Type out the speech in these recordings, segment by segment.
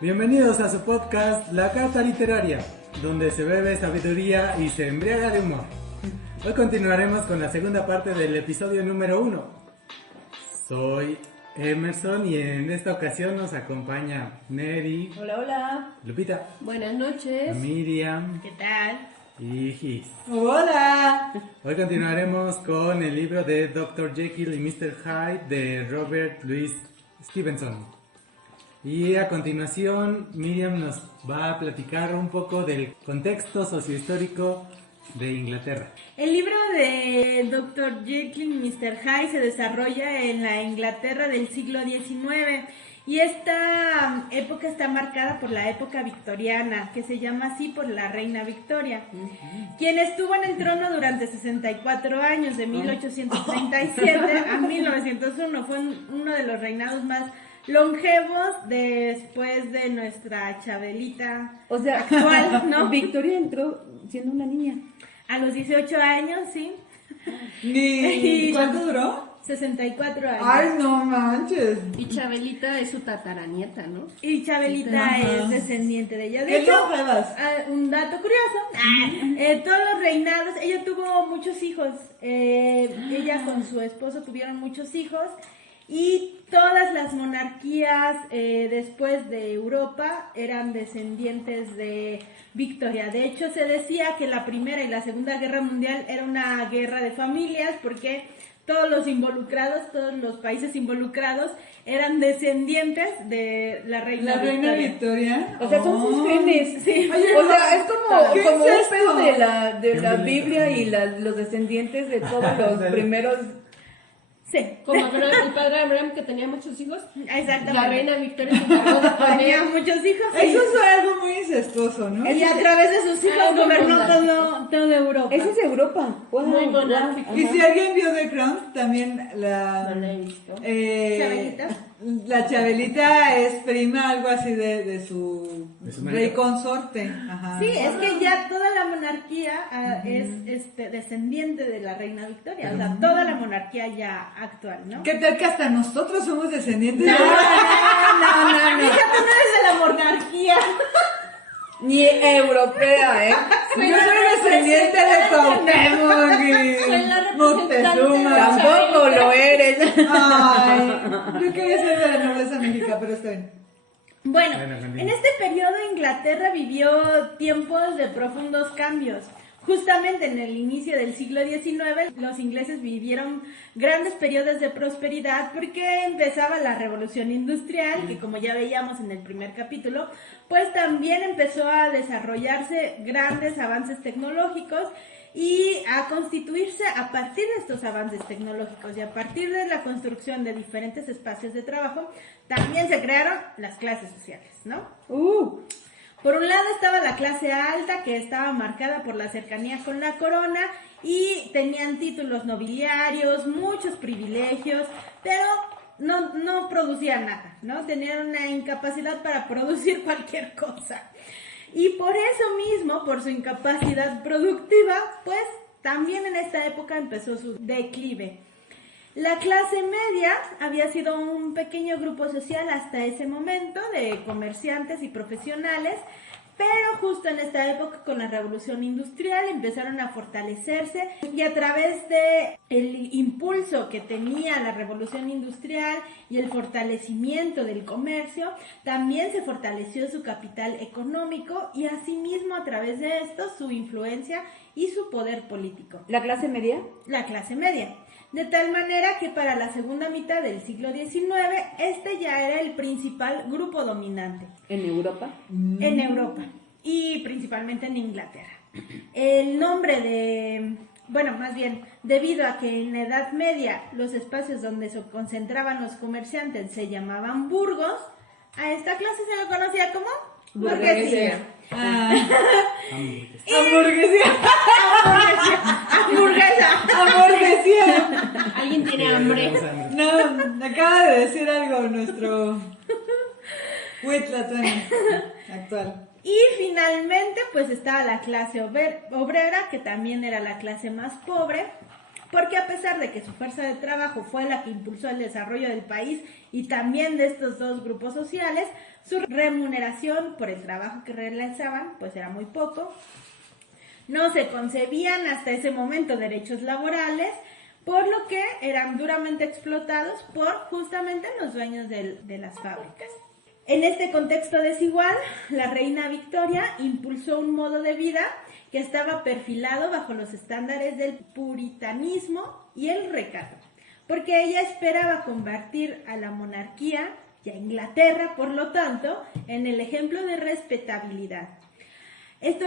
Bienvenidos a su podcast La Carta Literaria, donde se bebe sabiduría y se embriaga de humor. Hoy continuaremos con la segunda parte del episodio número 1. Soy Emerson y en esta ocasión nos acompaña Neri. Hola, hola. Lupita. Buenas noches. Miriam. ¿Qué tal? Y Gis. Hola. Hoy continuaremos con el libro de Dr. Jekyll y Mr. Hyde de Robert Louis Stevenson. Y a continuación Miriam nos va a platicar un poco del contexto sociohistórico de Inglaterra. El libro de Dr. Jekyll y Mr. Hyde se desarrolla en la Inglaterra del siglo XIX y esta época está marcada por la época victoriana, que se llama así por la reina Victoria, quien estuvo en el trono durante 64 años, de 1837 a 1901. Fue uno de los reinados más longevos después de nuestra Chabelita, O sea, actual, ¿no? Victoria entró siendo una niña. A los 18 años, sí. ¿Y cuánto duró? 64 años. Ay, no manches. Y Chabelita es su tataranieta, ¿no? Y Chabelita Ajá. es descendiente de ella. De ¿Qué hecho, longevas? un dato curioso, todos los reinados, ella tuvo muchos hijos, ella con su esposo tuvieron muchos hijos y todas las monarquías después de Europa eran descendientes de Victoria. De hecho, se decía que la Primera y la Segunda Guerra Mundial era una guerra de familias porque todos los involucrados, todos los países involucrados eran descendientes de la reina Victoria. O sea, son sus genes. Sí. Oye, O sea, es como, ¿qué como es un esto? pedo de la Qué Biblia y los descendientes de todos los primeros. Sí, Como el padre Abraham, que tenía muchos hijos. exactamente. La reina Victoria se encargó de Tenía poner... muchos hijos. Eso fue algo muy incestuoso, ¿no? Y a través de sus hijos Algo gobernó monárquico. toda Europa. Esa es Europa. Wow, Muy wow, monárquico. Y ajá. si alguien vio The Crown, también No la he visto. ¿Chabelita? La Chabelita es prima, algo así de su marido. rey consorte. Ajá. Sí, es que ya toda la monarquía es descendiente de la reina Victoria, o sea, toda la monarquía ya actual, ¿no? ¿Qué tal que hasta nosotros somos descendientes? No. Fíjate, no eres de la monarquía. Ni europea, ¿eh? Yo soy descendiente de Cuauhtémoc Soy la y representante Moctezuma. de- Tampoco lo eres. Ay, yo quería ser de la nobleza mexicana, pero está bien. Bueno, Bueno, continúa. en este periodo Inglaterra vivió tiempos de profundos cambios. Justamente en el inicio del siglo XIX, los ingleses vivieron grandes periodos de prosperidad porque empezaba la revolución industrial, que como ya veíamos en el primer capítulo, pues también empezó a desarrollarse grandes avances tecnológicos y a constituirse a partir de estos avances tecnológicos y a partir de la construcción de diferentes espacios de trabajo, también se crearon las clases sociales, ¿no? Por un lado estaba la clase alta, que estaba marcada por la cercanía con la corona y tenían títulos nobiliarios, muchos privilegios, pero no producían nada, ¿no? Tenían una incapacidad para producir cualquier cosa. Y por eso mismo, por su incapacidad productiva, pues también en esta época empezó su declive. La clase media había sido un pequeño grupo social hasta ese momento de comerciantes y profesionales, pero justo en esta época con la revolución industrial empezaron a fortalecerse y a través de el impulso que tenía la revolución industrial y el fortalecimiento del comercio, también se fortaleció su capital económico y asimismo a través de esto su influencia y su poder político. ¿La clase media? La clase media. De tal manera que para la segunda mitad del siglo XIX, este ya era el principal grupo dominante ¿En Europa? en Europa y principalmente en Inglaterra. El nombre de, bueno, más bien, debido a que en la Edad Media los espacios donde se concentraban los comerciantes se llamaban burgos, a esta clase se lo conocía como burguesía. Hamburguesía. Hamburguesa. Hamburguesía. Alguien tiene hambre. No, acaba de decir algo nuestro Huitlatón actual. Y finalmente pues estaba la clase obrera, que también era la clase más pobre, porque a pesar de que su fuerza de trabajo fue la que impulsó el desarrollo del país y también de estos dos grupos sociales, su remuneración por el trabajo que realizaban pues era muy poco. No se concebían hasta ese momento derechos laborales, por lo que eran duramente explotados por justamente los dueños de las fábricas. En este contexto desigual, la reina Victoria impulsó un modo de vida que estaba perfilado bajo los estándares del puritanismo y el recato, porque ella esperaba convertir a la monarquía y a Inglaterra, por lo tanto, en el ejemplo de respetabilidad. Esto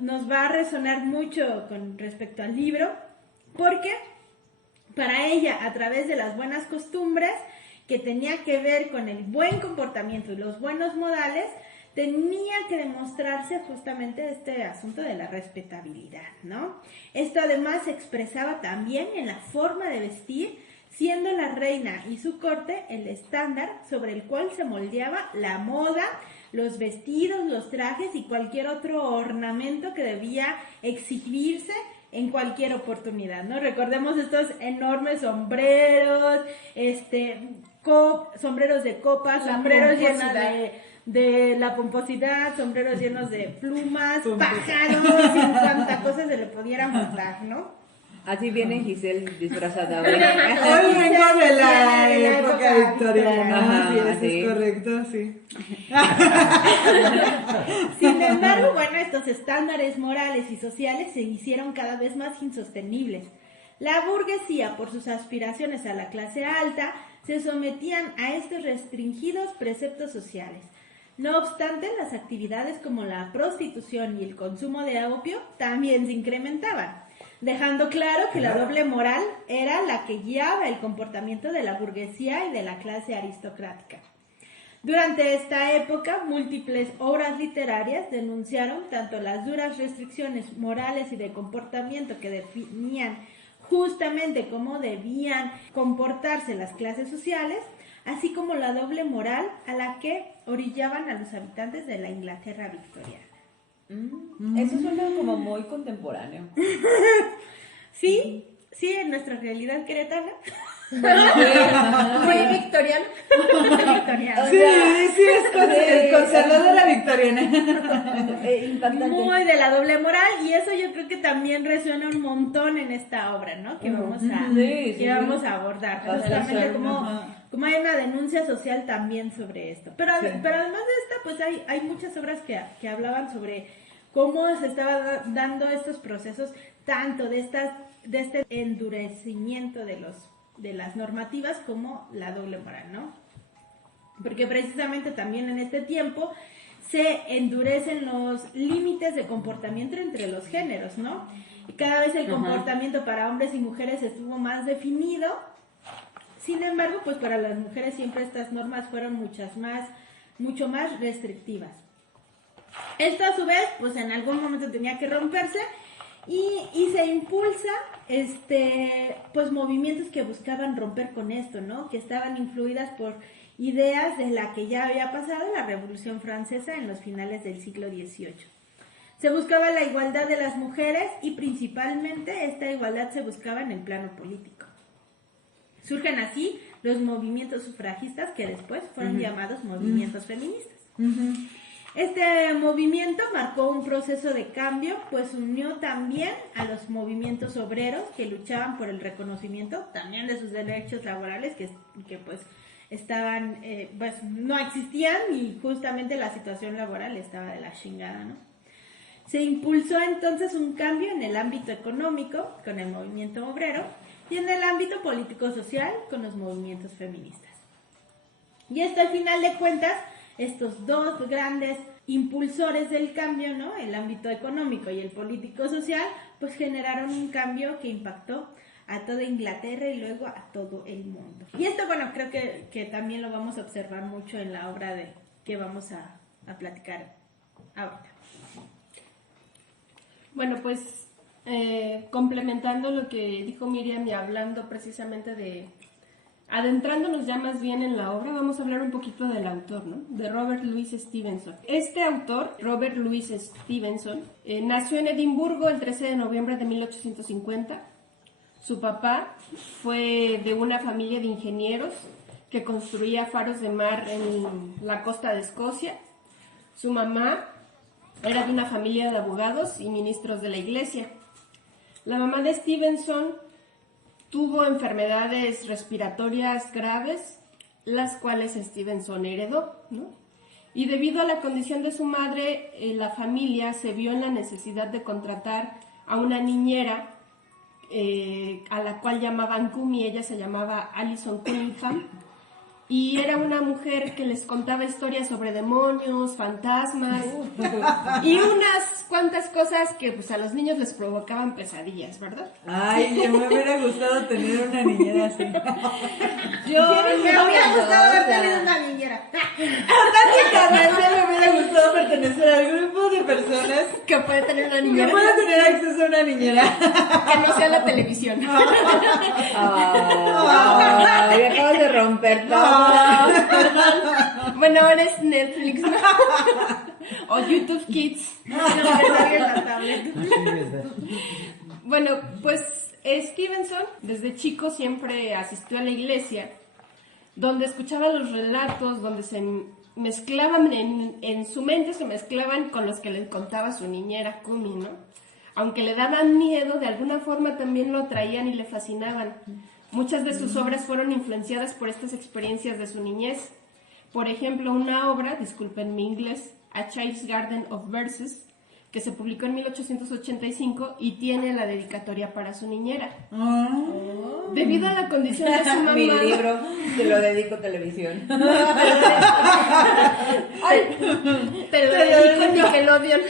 nos va a resonar mucho con respecto al libro, porque para ella, a través de las buenas costumbres, que tenía que ver con el buen comportamiento y los buenos modales, tenía que demostrarse justamente este asunto de la respetabilidad, ¿no? Esto además se expresaba también en la forma de vestir, siendo la reina y su corte el estándar sobre el cual se moldeaba la moda, los vestidos, los trajes y cualquier otro ornamento que debía exhibirse en cualquier oportunidad, ¿no? Recordemos estos enormes sombreros, sombreros de copa, sombreros llenos de la pomposidad, sombreros llenos de plumas, pájaros y cuánta cosa se le pudiera montar, ¿no? Así viene Giselle disfrazada. Hoy vengo de la época victoriana. Ajá, Sí, eso es correcto, sí. Sin embargo, bueno, estos estándares morales y sociales se hicieron cada vez más insostenibles. La burguesía, por sus aspiraciones a la clase alta, se sometían a estos restringidos preceptos sociales. No obstante, las actividades como la prostitución y el consumo de opio también se incrementaban, dejando claro que la doble moral era la que guiaba el comportamiento de la burguesía y de la clase aristocrática. Durante esta época, múltiples obras literarias denunciaron tanto las duras restricciones morales y de comportamiento que definían justamente cómo debían comportarse las clases sociales, así como la doble moral a la que orillaban a los habitantes de la Inglaterra victoriana. Eso suena como muy contemporáneo. Sí, en nuestra realidad queretana. Muy victoriano. Victoriana. Sí, es conservadora victoriana. Impactante. Muy de la doble moral, y eso yo creo que también resuena un montón en esta obra, ¿no? Que vamos a abordar. Justamente como hay una denuncia social también sobre esto. Pero además de esta, pues hay muchas obras que hablaban sobre cómo se estaba dando estos procesos, tanto de este endurecimiento de las normativas como la doble moral, ¿no? Porque precisamente también en este tiempo se endurecen los límites de comportamiento entre los géneros, ¿no? Y cada vez el comportamiento para hombres y mujeres estuvo más definido. Sin embargo, pues para las mujeres siempre estas normas fueron mucho más restrictivas. Esto a su vez, pues en algún momento tenía que romperse y se impulsa pues movimientos que buscaban romper con esto, ¿no? Que estaban influidas por ideas de la que ya había pasado la Revolución Francesa en los finales del siglo XVIII. Se buscaba la igualdad de las mujeres y principalmente esta igualdad se buscaba en el plano político. Surgen así los movimientos sufragistas que después fueron llamados movimientos feministas. Este movimiento marcó un proceso de cambio, pues unió también a los movimientos obreros que luchaban por el reconocimiento también de sus derechos laborales que pues estaban, pues no existían y justamente la situación laboral estaba de la chingada, ¿no? Se impulsó entonces un cambio en el ámbito económico con el movimiento obrero y en el ámbito político-social con los movimientos feministas. Y esto al final de cuentas, estos dos grandes impulsores del cambio, ¿no? El ámbito económico y el político-social, pues generaron un cambio que impactó a toda Inglaterra y luego a todo el mundo. Y esto, bueno, creo que también lo vamos a observar mucho en la obra que vamos a platicar ahorita. Bueno, pues complementando lo que dijo Miriam y hablando precisamente adentrándonos ya más bien en la obra, vamos a hablar un poquito del autor, ¿no? De Robert Louis Stevenson. Este autor, Robert Louis Stevenson, nació en Edimburgo el 13 de noviembre de 1850. Su papá fue de una familia de ingenieros que construía faros de mar en la costa de Escocia. Su mamá era de una familia de abogados y ministros de la iglesia. La mamá de Stevenson tuvo enfermedades respiratorias graves, las cuales Stevenson heredó, ¿no? Y debido a la condición de su madre, la familia se vio en la necesidad de contratar a una niñera a la cual llamaban Kumi. Ella se llamaba Alison Cunningham y era una mujer que les contaba historias sobre demonios, fantasmas y unas cuantas cosas que pues a los niños les provocaban pesadillas, ¿verdad? Ay, me hubiera gustado tener una niñera así. Yo Me hubiera gustado haber tenido una niñera. Básicamente me hubiera gustado pertenecer al grupo de personas que puede tener una que niñera puedan tener acceso a una niñera. que no sea la televisión. Ay, acabas de romper todo. Bueno, ahora es Netflix, ¿no? O YouTube Kids. Bueno, pues Stevenson desde chico siempre asistió a la iglesia, donde escuchaba los relatos, donde se mezclaban en su mente, se mezclaban con los que le contaba su niñera Kumi, ¿no? Aunque le daban miedo, de alguna forma también lo atraían y le fascinaban. Muchas de sus obras fueron influenciadas por estas experiencias de su niñez. Por ejemplo, una obra, disculpen mi inglés, A Child's Garden of Verses, que se publicó en 1885 y tiene la dedicatoria para su niñera. Debido a la condición de su mamá... Mi libro, te lo dedico a televisión. Te lo dedico en Nickelodeon.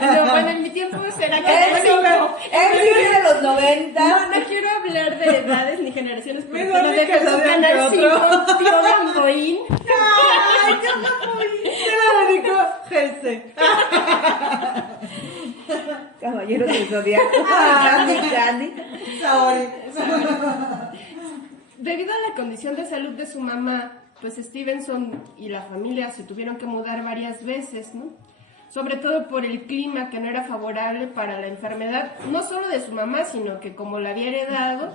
No, bueno, en mi tiempo será que Es de los 90. No quiero hablar de edades ni generaciones, pero Mejor lo dejo en su Nickelodeon canal que 5, otro. Tío Gamboín. Ay, yo no voy. Se la dedico Jesse. Caballeros del Zodiaco. Candy. Saori. Debido a la condición de salud de su mamá, pues Stevenson y la familia se tuvieron que mudar varias veces, ¿no? Sobre todo por el clima que no era favorable para la enfermedad, no solo de su mamá, sino que como la había heredado,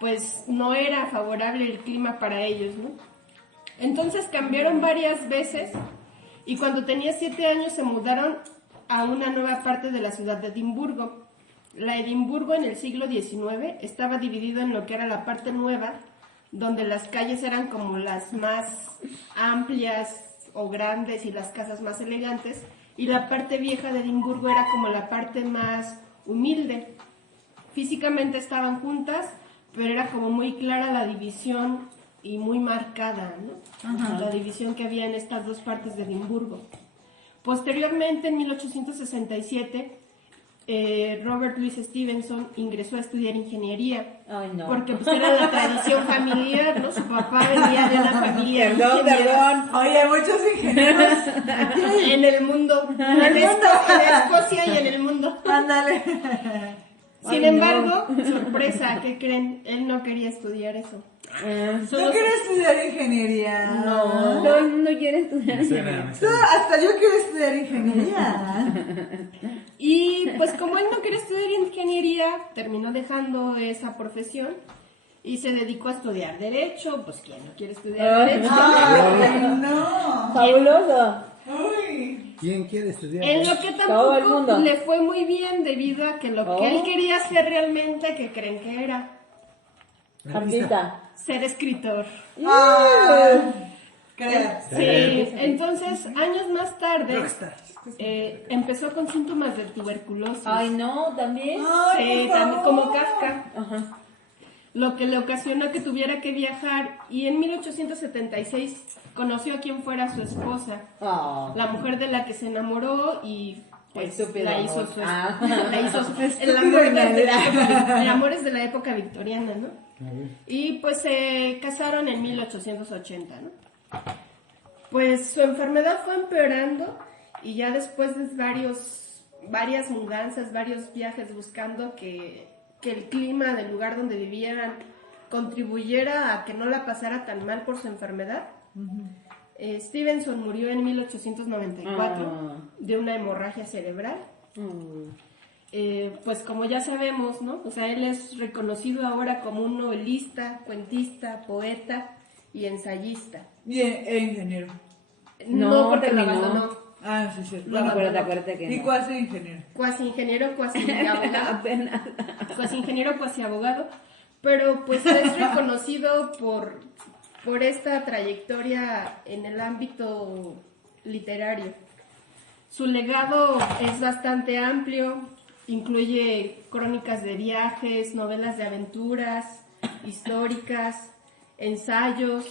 pues no era favorable el clima para ellos, ¿no? Entonces cambiaron varias veces y cuando tenía 7 años se mudaron a una nueva parte de la ciudad de Edimburgo. La Edimburgo en el siglo XIX estaba dividido en lo que era la parte nueva, donde las calles eran como las más amplias o grandes y las casas más elegantes, y la parte vieja de Edimburgo era como la parte más humilde. Físicamente estaban juntas, pero era como muy clara la división y muy marcada, ¿no? La división que había en estas dos partes de Edimburgo. Posteriormente, en 1867, Robert Louis Stevenson ingresó a estudiar ingeniería. Ay, no. Porque pues era la tradición familiar, ¿no? Su papá venía de una familia Perdón. Oye, muchos ingenieros. en el mundo, en Escocia y en el mundo. Ándale. Sin embargo, sorpresa, ¿qué creen? Él no quería estudiar eso. ¿Tú quieres estudiar ingeniería? No quiere estudiar. Hasta yo quiero estudiar ingeniería. Y pues como él no quería estudiar ingeniería, terminó dejando esa profesión y se dedicó a estudiar Derecho. Pues ¿quién no quiere estudiar Derecho? Ay, no. Fabuloso. Uy. ¿Quién quiere estudiar? En lo que Todo el tampoco mundo. le fue muy bien debido a que lo que él quería hacer realmente, ¿qué creen que era? Artista. Ser escritor. Creo. Sí, entonces años más tarde empezó con síntomas de tuberculosis. Ay, no, también. Sí, también como Kafka. Lo que le ocasionó que tuviera que viajar y en 1876 conoció a quien fuera su esposa, la mujer de la que se enamoró y pues Estúpido la hizo amor. su Ah. la hizo su- el amor es de la época, el amor es de la época victoriana, ¿no? Y pues se casaron en 1880, ¿no? Pues su enfermedad fue empeorando y ya después de varias mudanzas, varios viajes buscando que el clima del lugar donde vivieran contribuyera a que no la pasara tan mal por su enfermedad. Stevenson murió en 1894 de una hemorragia cerebral. pues como ya sabemos, ¿no? O sea, él es reconocido ahora como un novelista, cuentista, poeta y ensayista. Y ingeniero. No, porque lo terminó. abandonó. Ah, sí, sí. Bueno, Acuérdate que Y no. cuasi ingeniero. Cuasi ingeniero, cuasi abogado. Apenas. Cuasi ingeniero, cuasi abogado. Pero pues es reconocido por esta trayectoria en el ámbito literario. Su legado es bastante amplio, incluye crónicas de viajes, novelas de aventuras, históricas, ensayos,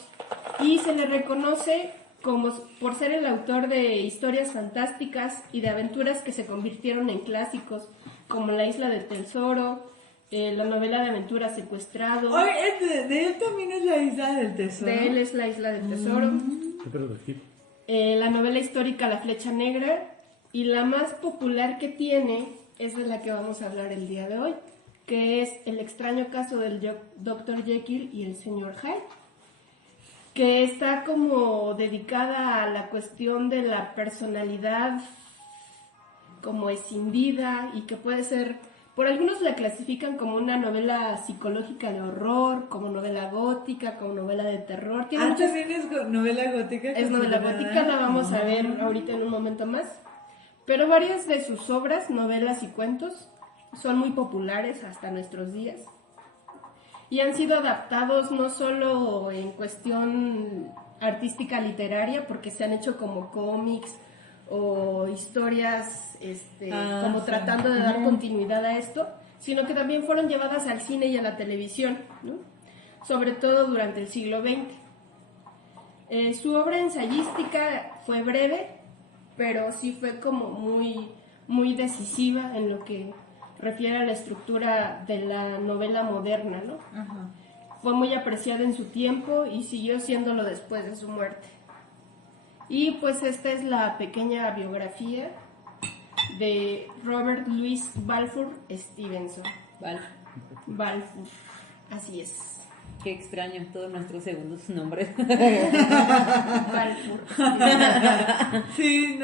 y se le reconoce como por ser el autor de historias fantásticas y de aventuras que se convirtieron en clásicos, como La Isla del Tesoro, la novela de aventuras Secuestrado. Oye, de él también es la Isla del Tesoro. De él es La Isla del Tesoro. ¿Qué pedo del hip? La novela histórica La Flecha Negra, y la más popular que tiene es de la que vamos a hablar el día de hoy, que es El extraño caso del Dr. Jekyll y el Sr. Hyde, que está como dedicada a la cuestión de la personalidad como escindida y que puede ser, por algunos la clasifican como una novela psicológica de horror, como novela gótica, como novela de terror. Tiene muchas... también es novela gótica. Es novela gótica, la vamos a ver ahorita en un momento más. Pero varias de sus obras, novelas y cuentos, son muy populares hasta nuestros días. Y han sido adaptados no solo en cuestión artística literaria, porque se han hecho como cómics o historias como tratando de dar continuidad a esto, sino que también fueron llevadas al cine y a la televisión, ¿no? Sobre todo durante el siglo XX. Su obra ensayística fue breve, pero sí fue como muy, muy decisiva en lo que refiere a la estructura de la novela moderna, ¿no? Ajá. Fue muy apreciada en su tiempo y siguió siéndolo después de su muerte. Y pues esta es la pequeña biografía de Robert Louis Balfour Stevenson. Balfour, así es. Qué extraño, todos nuestros segundos nombres. Balfour. Sí,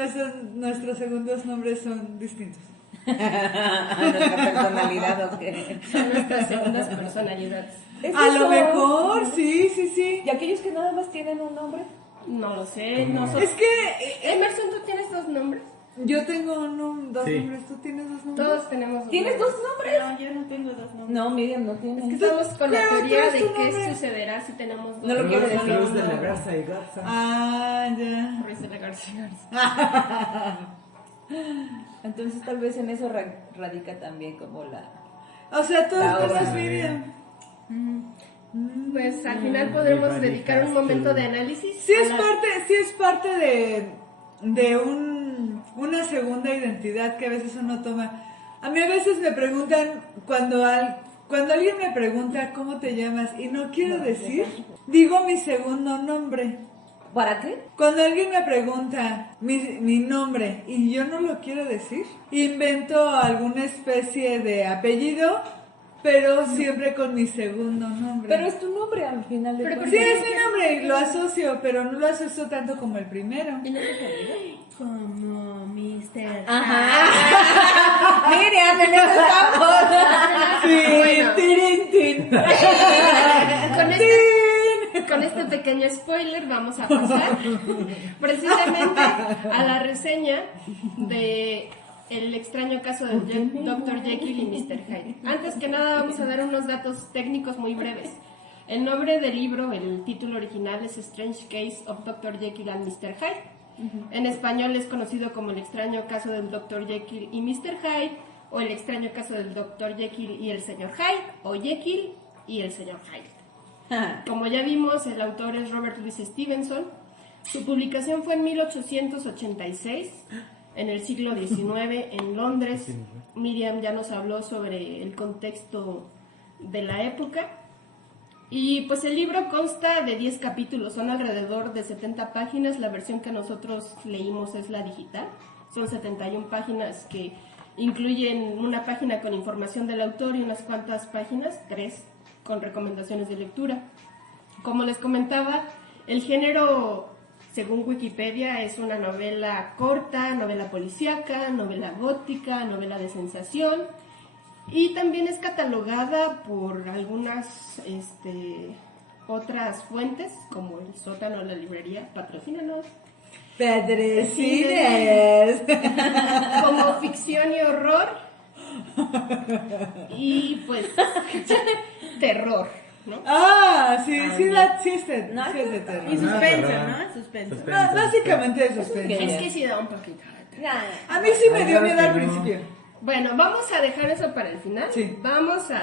nuestros segundos nombres son distintos. Nuestra personalidad, ¿o qué? Son nuestras segundas personalidades. ¿Es A eso? lo mejor, sí. ¿Y aquellos que nada más tienen un nombre? No lo sé, nosotros... Es que Emerson, ¿tú tienes dos nombres? yo tengo dos Sí. nombres, ¿tú tienes dos nombres? Todos tenemos dos ¿Tienes nombres. dos nombres? No, yo no tengo dos nombres. No, Miriam no tiene. Estamos con la Pero teoría tú de eres tu qué nombre. sucederá si tenemos dos No lo quiero nombres. decir. Cruz de la Garza y Garza. Ah, ya. Ruiz de la Garza. Entonces tal vez en eso radica también como la... O sea, todos La obra. menos Miriam. Pues al final podremos dedicar un momento de análisis. Sí a es la- parte de una segunda identidad que a veces uno toma. A mí a veces me preguntan, cuando alguien me pregunta cómo te llamas y no quiero decir, digo mi segundo nombre. ¿Para qué? Cuando alguien me pregunta mi nombre y yo no lo quiero decir, invento alguna especie de apellido, pero siempre con mi segundo nombre. Pero es tu nombre al final de Pero cuentas. Sí, es mi nombre y lo asocio, pero no lo asocio tanto como el primero. ¿Y no te apellidas? Como Mr. Ajá. Miriam, en eso estamos. Sí, Bueno. tirin, tin. Con este pequeño spoiler vamos a pasar precisamente a la reseña de El extraño caso del Dr. Jekyll y Mr. Hyde. Antes que nada vamos a dar unos datos técnicos muy breves. El nombre del libro, el título original es Strange Case of Dr. Jekyll and Mr. Hyde. En español es conocido como El extraño caso del Dr. Jekyll y Mr. Hyde, o El extraño caso del Dr. Jekyll y el Sr. Hyde, o Jekyll y el Sr. Hyde. Como ya vimos, el autor es Robert Louis Stevenson. Su publicación fue en 1886, en el siglo XIX, en Londres. Miriam ya nos habló sobre el contexto de la época. Y pues el libro consta de 10 capítulos, son alrededor de 70 páginas. La versión que nosotros leímos es la digital. Son 71 páginas que incluyen una página con información del autor y unas cuantas páginas, 3, con recomendaciones de lectura. Como les comentaba, el género Según Wikipedia, es una novela corta, novela policíaca, novela gótica, novela de sensación, y también es catalogada por algunas otras fuentes, como El Sótano de la Librería, patrocínanos, Pedrecines. como ficción y horror, y pues terror, ¿no? Ah, sí es de terror. Y suspenso, terror. ¿no? Suspenso. Básicamente es suspenso. Es que sí da un poquito. A mí sí me dio Ay, miedo al que no. principio. Bueno, vamos a dejar eso para el final. Sí. Vamos a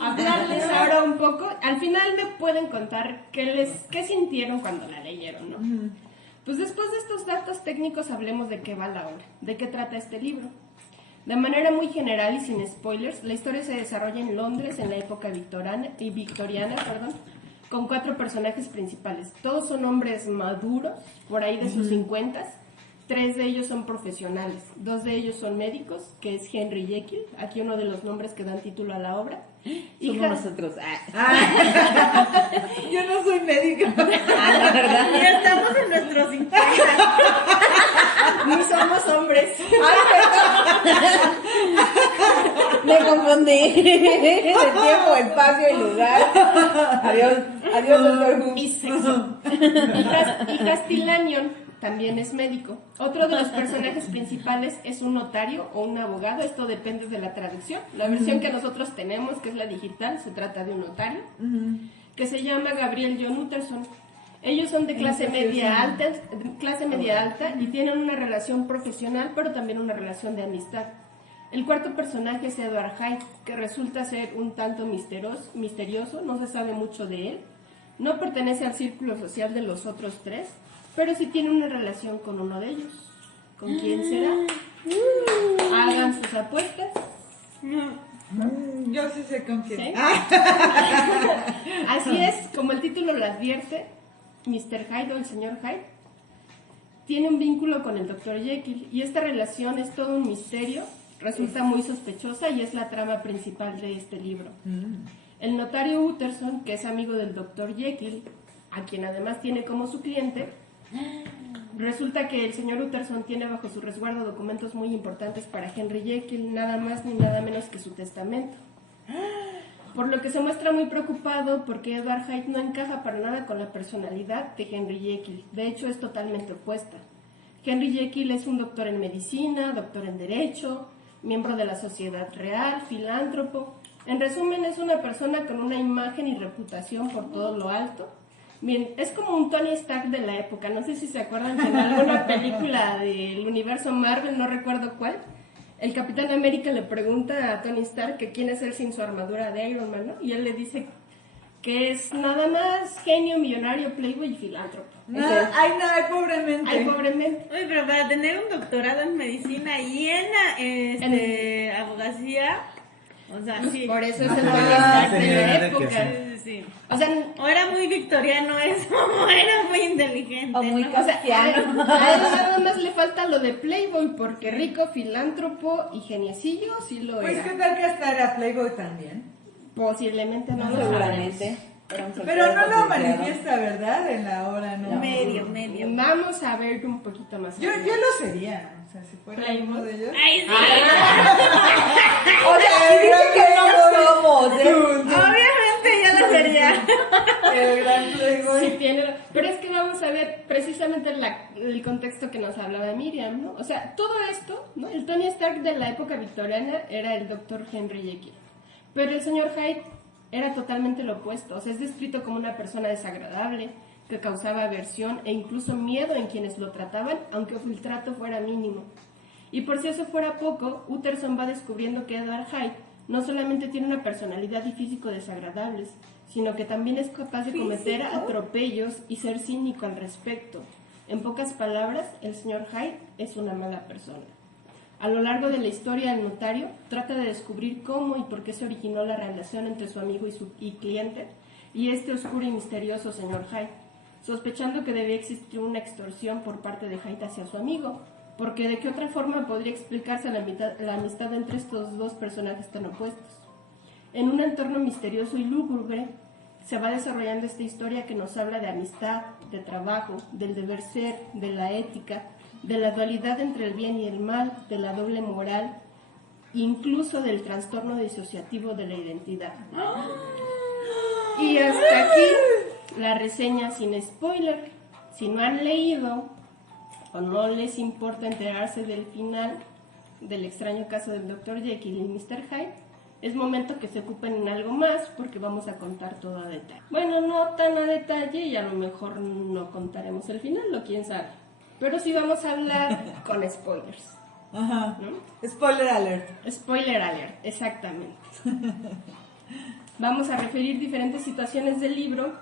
hablarles ahora un poco. Al final me pueden contar qué sintieron cuando la leyeron, ¿no? Pues después de estos datos técnicos hablemos de qué va la obra, de qué trata este libro. De manera muy general y sin spoilers, la historia se desarrolla en Londres en la época victoriana, con 4 personajes principales. Todos son hombres maduros, por ahí de sus 50. 3 de ellos son profesionales, 2 de ellos son médicos, que es Henry Jekyll, aquí uno de los nombres que dan título a la obra. Somos nosotros. Yo no soy médica. La verdad. Y estamos en nuestros 50. Ni somos hombres. Me confundí. De tiempo, espacio y lugar. Adiós, doctor Who. Y sexo. Y Castillanion también es médico. Otro de los personajes principales es un notario o un abogado, esto depende de la traducción. La versión que nosotros tenemos, que es la digital, se trata de un notario, que se llama Gabriel John Utterson. Ellos son de clase media alta y tienen una relación profesional, pero también una relación de amistad. El cuarto personaje es Edward Hyde, que resulta ser un tanto misterioso, no se sabe mucho de él. No pertenece al círculo social de los otros 3, pero sí tiene una relación con uno de ellos. ¿Con quién será? Hagan sus apuestas. Yo sí sé con quién. ¿Sí? Así es, como el título lo advierte, Mr. Hyde o el señor Hyde tiene un vínculo con el Dr. Jekyll, y esta relación es todo un misterio, resulta muy sospechosa y es la trama principal de este libro. El notario Utterson, que es amigo del Dr. Jekyll, a quien además tiene como su cliente, resulta que el señor Utterson tiene bajo su resguardo documentos muy importantes para Henry Jekyll, nada más ni nada menos que su testamento. Por lo que se muestra muy preocupado porque Edward Hyde no encaja para nada con la personalidad de Henry Jekyll. De hecho, es totalmente opuesta. Henry Jekyll es un doctor en medicina, doctor en derecho, miembro de la sociedad real, filántropo. En resumen, es una persona con una imagen y reputación por todo lo alto. Bien, es como un Tony Stark de la época. No sé si se acuerdan que en alguna película del universo Marvel, no recuerdo cuál, el Capitán América le pregunta a Tony Stark que quién es él sin su armadura de Iron Man, ¿no? Y él le dice que es nada más genio, millonario, playboy y filántropo. Ay, pobremente. Ay, pobremente. Oye, pero para tener un doctorado en medicina y en abogacía, o sea, sí. Por eso es el Tony Stark de la señora, época. que Sí. O sea, O era muy victoriano eso, o era muy inteligente. O muy ¿no? a él castiano. nada más le falta lo de playboy, porque rico, filántropo y geniecillo sí lo Pues era. qué tal que hasta era Playboy también. Posiblemente no lo sabremos. Seguramente. Era un Pero no lo soltero manifiesta, ¿verdad? En la obra, ¿no? Medio. Vamos a ver un poquito más. Yo lo sería. O sea, si fuera uno de ellos. Ay, sí. O sea, y dice que no somos, ¿eh? Obviamente ya lo sería. El gran Playboy. Sí tiene, pero es que vamos a ver precisamente el contexto que nos hablaba Miriam, ¿no? O sea, todo esto, ¿no? El Tony Stark de la época victoriana era el Dr. Henry Jekyll, pero el señor Hyde era totalmente lo opuesto. O sea, es descrito como una persona desagradable, que causaba aversión e incluso miedo en quienes lo trataban, aunque el trato fuera mínimo. Y por si eso fuera poco, Utterson va descubriendo que Edward Hyde no solamente tiene una personalidad y físico desagradables, sino que también es capaz de cometer atropellos y ser cínico al respecto. En pocas palabras, el señor Hyde es una mala persona. A lo largo de la historia, el notario trata de descubrir cómo y por qué se originó la relación entre su amigo y cliente y este oscuro y misterioso señor Hyde, sospechando que debía existir una extorsión por parte de Hyde hacia su amigo, porque de qué otra forma podría explicarse la amistad entre estos dos personajes tan opuestos. En un entorno misterioso y lúgubre, se va desarrollando esta historia que nos habla de amistad, de trabajo, del deber ser, de la ética, de la dualidad entre el bien y el mal, de la doble moral, incluso del trastorno disociativo de la identidad. Y hasta aquí la reseña sin spoiler. Si no han leído o no les importa enterarse del final del extraño caso del Dr. Jekyll y Mr. Hyde, es momento que se ocupen en algo más porque vamos a contar todo a detalle. Bueno, no tan a detalle y a lo mejor no contaremos el final, o quién sabe. Pero sí vamos a hablar con spoilers. Ajá. ¿No? Spoiler alert. Spoiler alert, exactamente. Vamos a referir diferentes situaciones del libro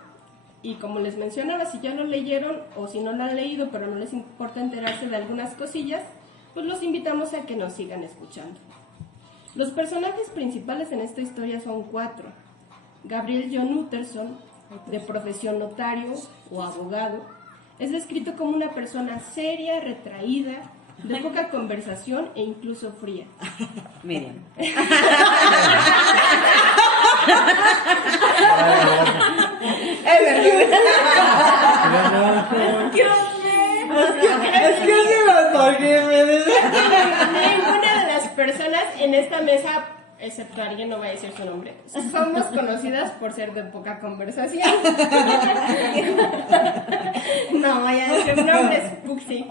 y como les mencionaba, si ya lo leyeron o si no lo han leído pero no les importa enterarse de algunas cosillas, pues los invitamos a que nos sigan escuchando. Los personajes principales en esta historia son 4. Gabriel John Utterson, de profesión notario o abogado, es descrito como una persona seria, retraída, de poca conversación e incluso fría. Miriam. Ninguna de las personas en esta mesa, excepto alguien, no voy a decir su nombre, somos conocidas por ser de poca conversación. No voy a decir nombres, Puxi.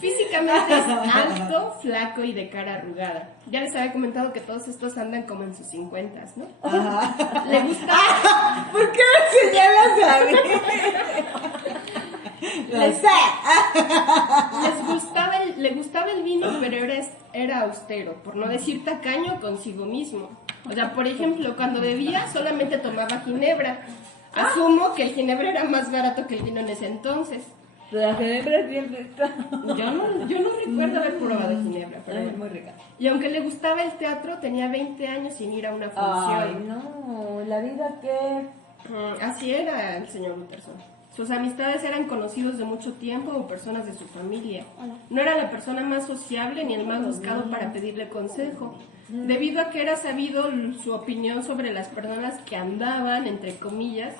Físicamente es alto, flaco y de cara arrugada. Ya les había comentado que todos estos andan como en sus 50s, ¿no? Ajá. Le gusta... ¿Por qué me señalas a mí? le gustaba el vino, pero era austero, por no decir tacaño consigo mismo. O sea, por ejemplo, cuando bebía solamente tomaba ginebra. Asumo que el ginebra era más barato que el vino en ese entonces. La ginebra es bien rica. Yo no recuerdo haber probado ginebra, pero Es bueno. muy rica. Y aunque le gustaba el teatro, tenía 20 años sin ir a una Ay, función. no, la vida que... Así era el señor Utterson. Sus amistades eran conocidos de mucho tiempo o personas de su familia. No era la persona más sociable ni el más buscado para pedirle consejo, debido a que era sabido su opinión sobre las personas que andaban, entre comillas,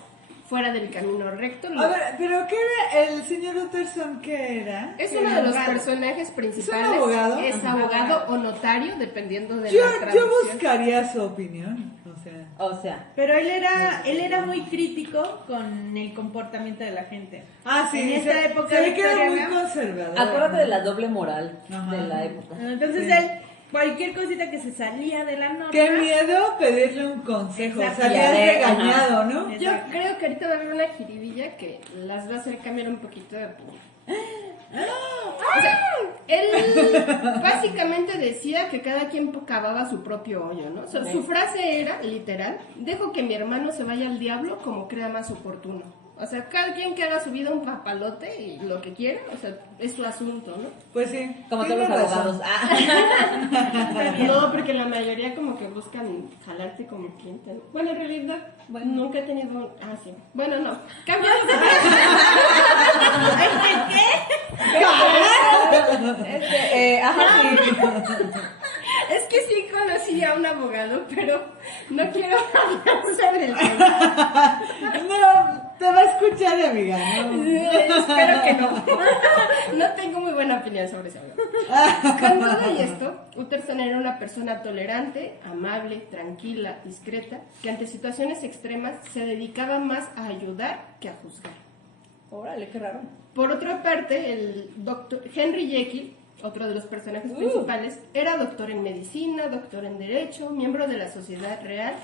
fuera del camino recto. A ver, ¿pero qué era el señor Utterson? ¿Qué era? Es uno de los personajes principales. ¿Es un abogado? Es abogado o notario, dependiendo de Yo la traducción. buscaría su opinión. O sea, Pero él era muy crítico con el comportamiento de la gente. Ah, sí. En esta época se ve que era muy victoriana. conservador. acuérdate de la doble moral Ajá. de la época. Entonces Sí. él, cualquier cosita que se salía de la norma. Qué miedo pedirle un consejo. Exacto. Salías Ya ve, regañado, ¿no? Yo creo que ahorita va a haber una jiribilla que las va a hacer cambiar un poquito de opinión. O sea, él básicamente decía que cada quien cavaba su propio hoyo, ¿no? O sea, su frase era, literal, dejo que mi hermano se vaya al diablo como crea más oportuno. O sea, cada quien que haga su vida un papalote y lo que quiera, o sea, es su asunto, ¿no? Pues sí. Como todos tiene los razón. abogados. Ah. No, porque la mayoría como que buscan jalarte como cliente, ¿no? Bueno, en realidad, nunca he tenido... Ah, sí. Bueno, no. Cambia Ajá, sí. Es que sí conocí a un abogado, pero no quiero hablar sobre el tema. No, te va a escuchar, amiga. ¿No? Espero que no. No tengo muy buena opinión sobre ese abogado. Con todo y esto, Utterson era una persona tolerante, amable, tranquila, discreta, que ante situaciones extremas se dedicaba más a ayudar que a juzgar. Órale, qué raro. Por otra parte, el doctor Henry Jekyll, otro de los personajes principales, era doctor en medicina, doctor en derecho, miembro de la Sociedad Real.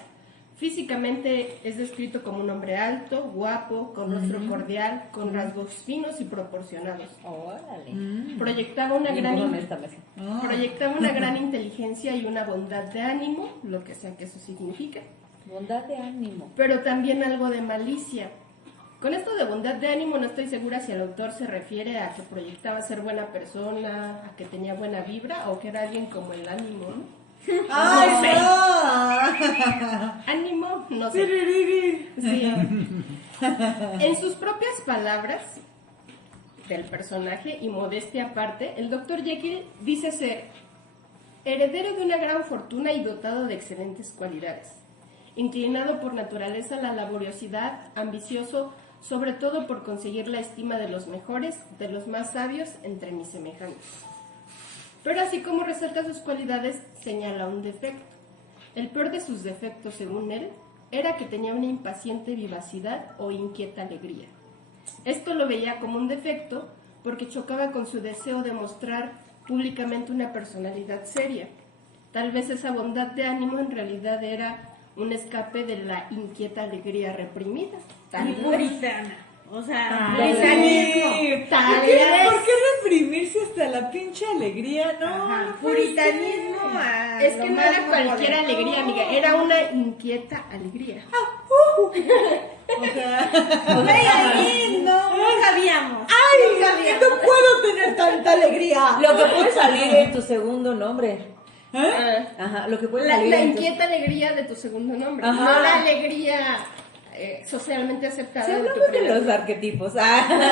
Físicamente es descrito como un hombre alto, guapo, con rostro cordial, con rasgos finos y proporcionados. Órale. Proyectaba una Ninguno en gran esta mesa. proyectaba una gran inteligencia y una bondad de ánimo, lo que sea que eso significa, Bondad de ánimo. pero también algo de malicia. Con esto de bondad de ánimo no estoy segura si el autor se refiere a que proyectaba ser buena persona, a que tenía buena vibra o que era alguien como el ánimo, ¿no? ¡Ay, no! Ánimo, no sé. Tiririri. Sí. En sus propias palabras del personaje y modestia aparte, el Dr. Jekyll dice ser heredero de una gran fortuna y dotado de excelentes cualidades. inclinado por naturaleza a la laboriosidad, ambicioso sobre todo por conseguir la estima de los mejores, de los más sabios entre mis semejantes. Pero así como resalta sus cualidades, señala un defecto. El peor de sus defectos, según él, era que tenía una impaciente vivacidad o inquieta alegría. Esto lo veía como un defecto porque chocaba con su deseo de mostrar públicamente una personalidad seria. Tal vez esa bondad de ánimo en realidad era un escape de la inquieta alegría reprimida. Y puritana. O sea, puritanismo. Tal ¿Por qué vez. reprimirse hasta la pinche alegría? No, Ajá, no puede puritanismo. ser. a Es lo que no más era cualquier moderno. alegría, amiga, era una inquieta alegría. O sea, Güey, ahí no sabíamos. ¡ay! No sabíamos. No puedo tener tanta alegría. Lo que puede salir en tu segundo nombre. ¿Eh? Ajá, lo que puede La, salir la en tu... inquieta alegría de tu segundo nombre, Ajá. no la alegría socialmente aceptada Si de tu hablamos de primer los nombre. arquetipos. Hacemos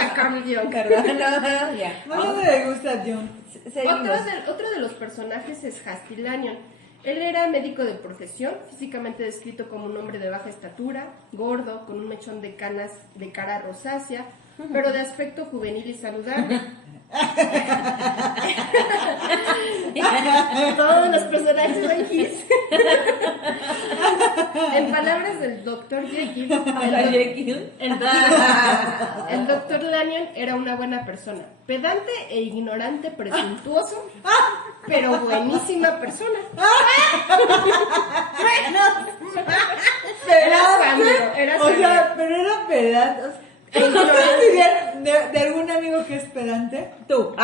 a Carl Jung. Perdón, ya. Bueno, me gusta John. Seguimos. Otro de los personajes es Hasty Lanyon. Él era médico de profesión, físicamente descrito como un hombre de baja estatura, gordo, con un mechón de canas de cara rosácea, pero de aspecto juvenil y saludable. Todos los personajes son Kiss. En palabras del Dr. Jekyll, Hola, Jekyll. el Dr. Lanyon era una buena persona, pedante e ignorante, presuntuoso, pero buenísima persona. Era Sandro, era O sea, Sandro. pero era pedante. E ignorante. ¿Ustedes dirían de algún amigo que es pedante? Tú.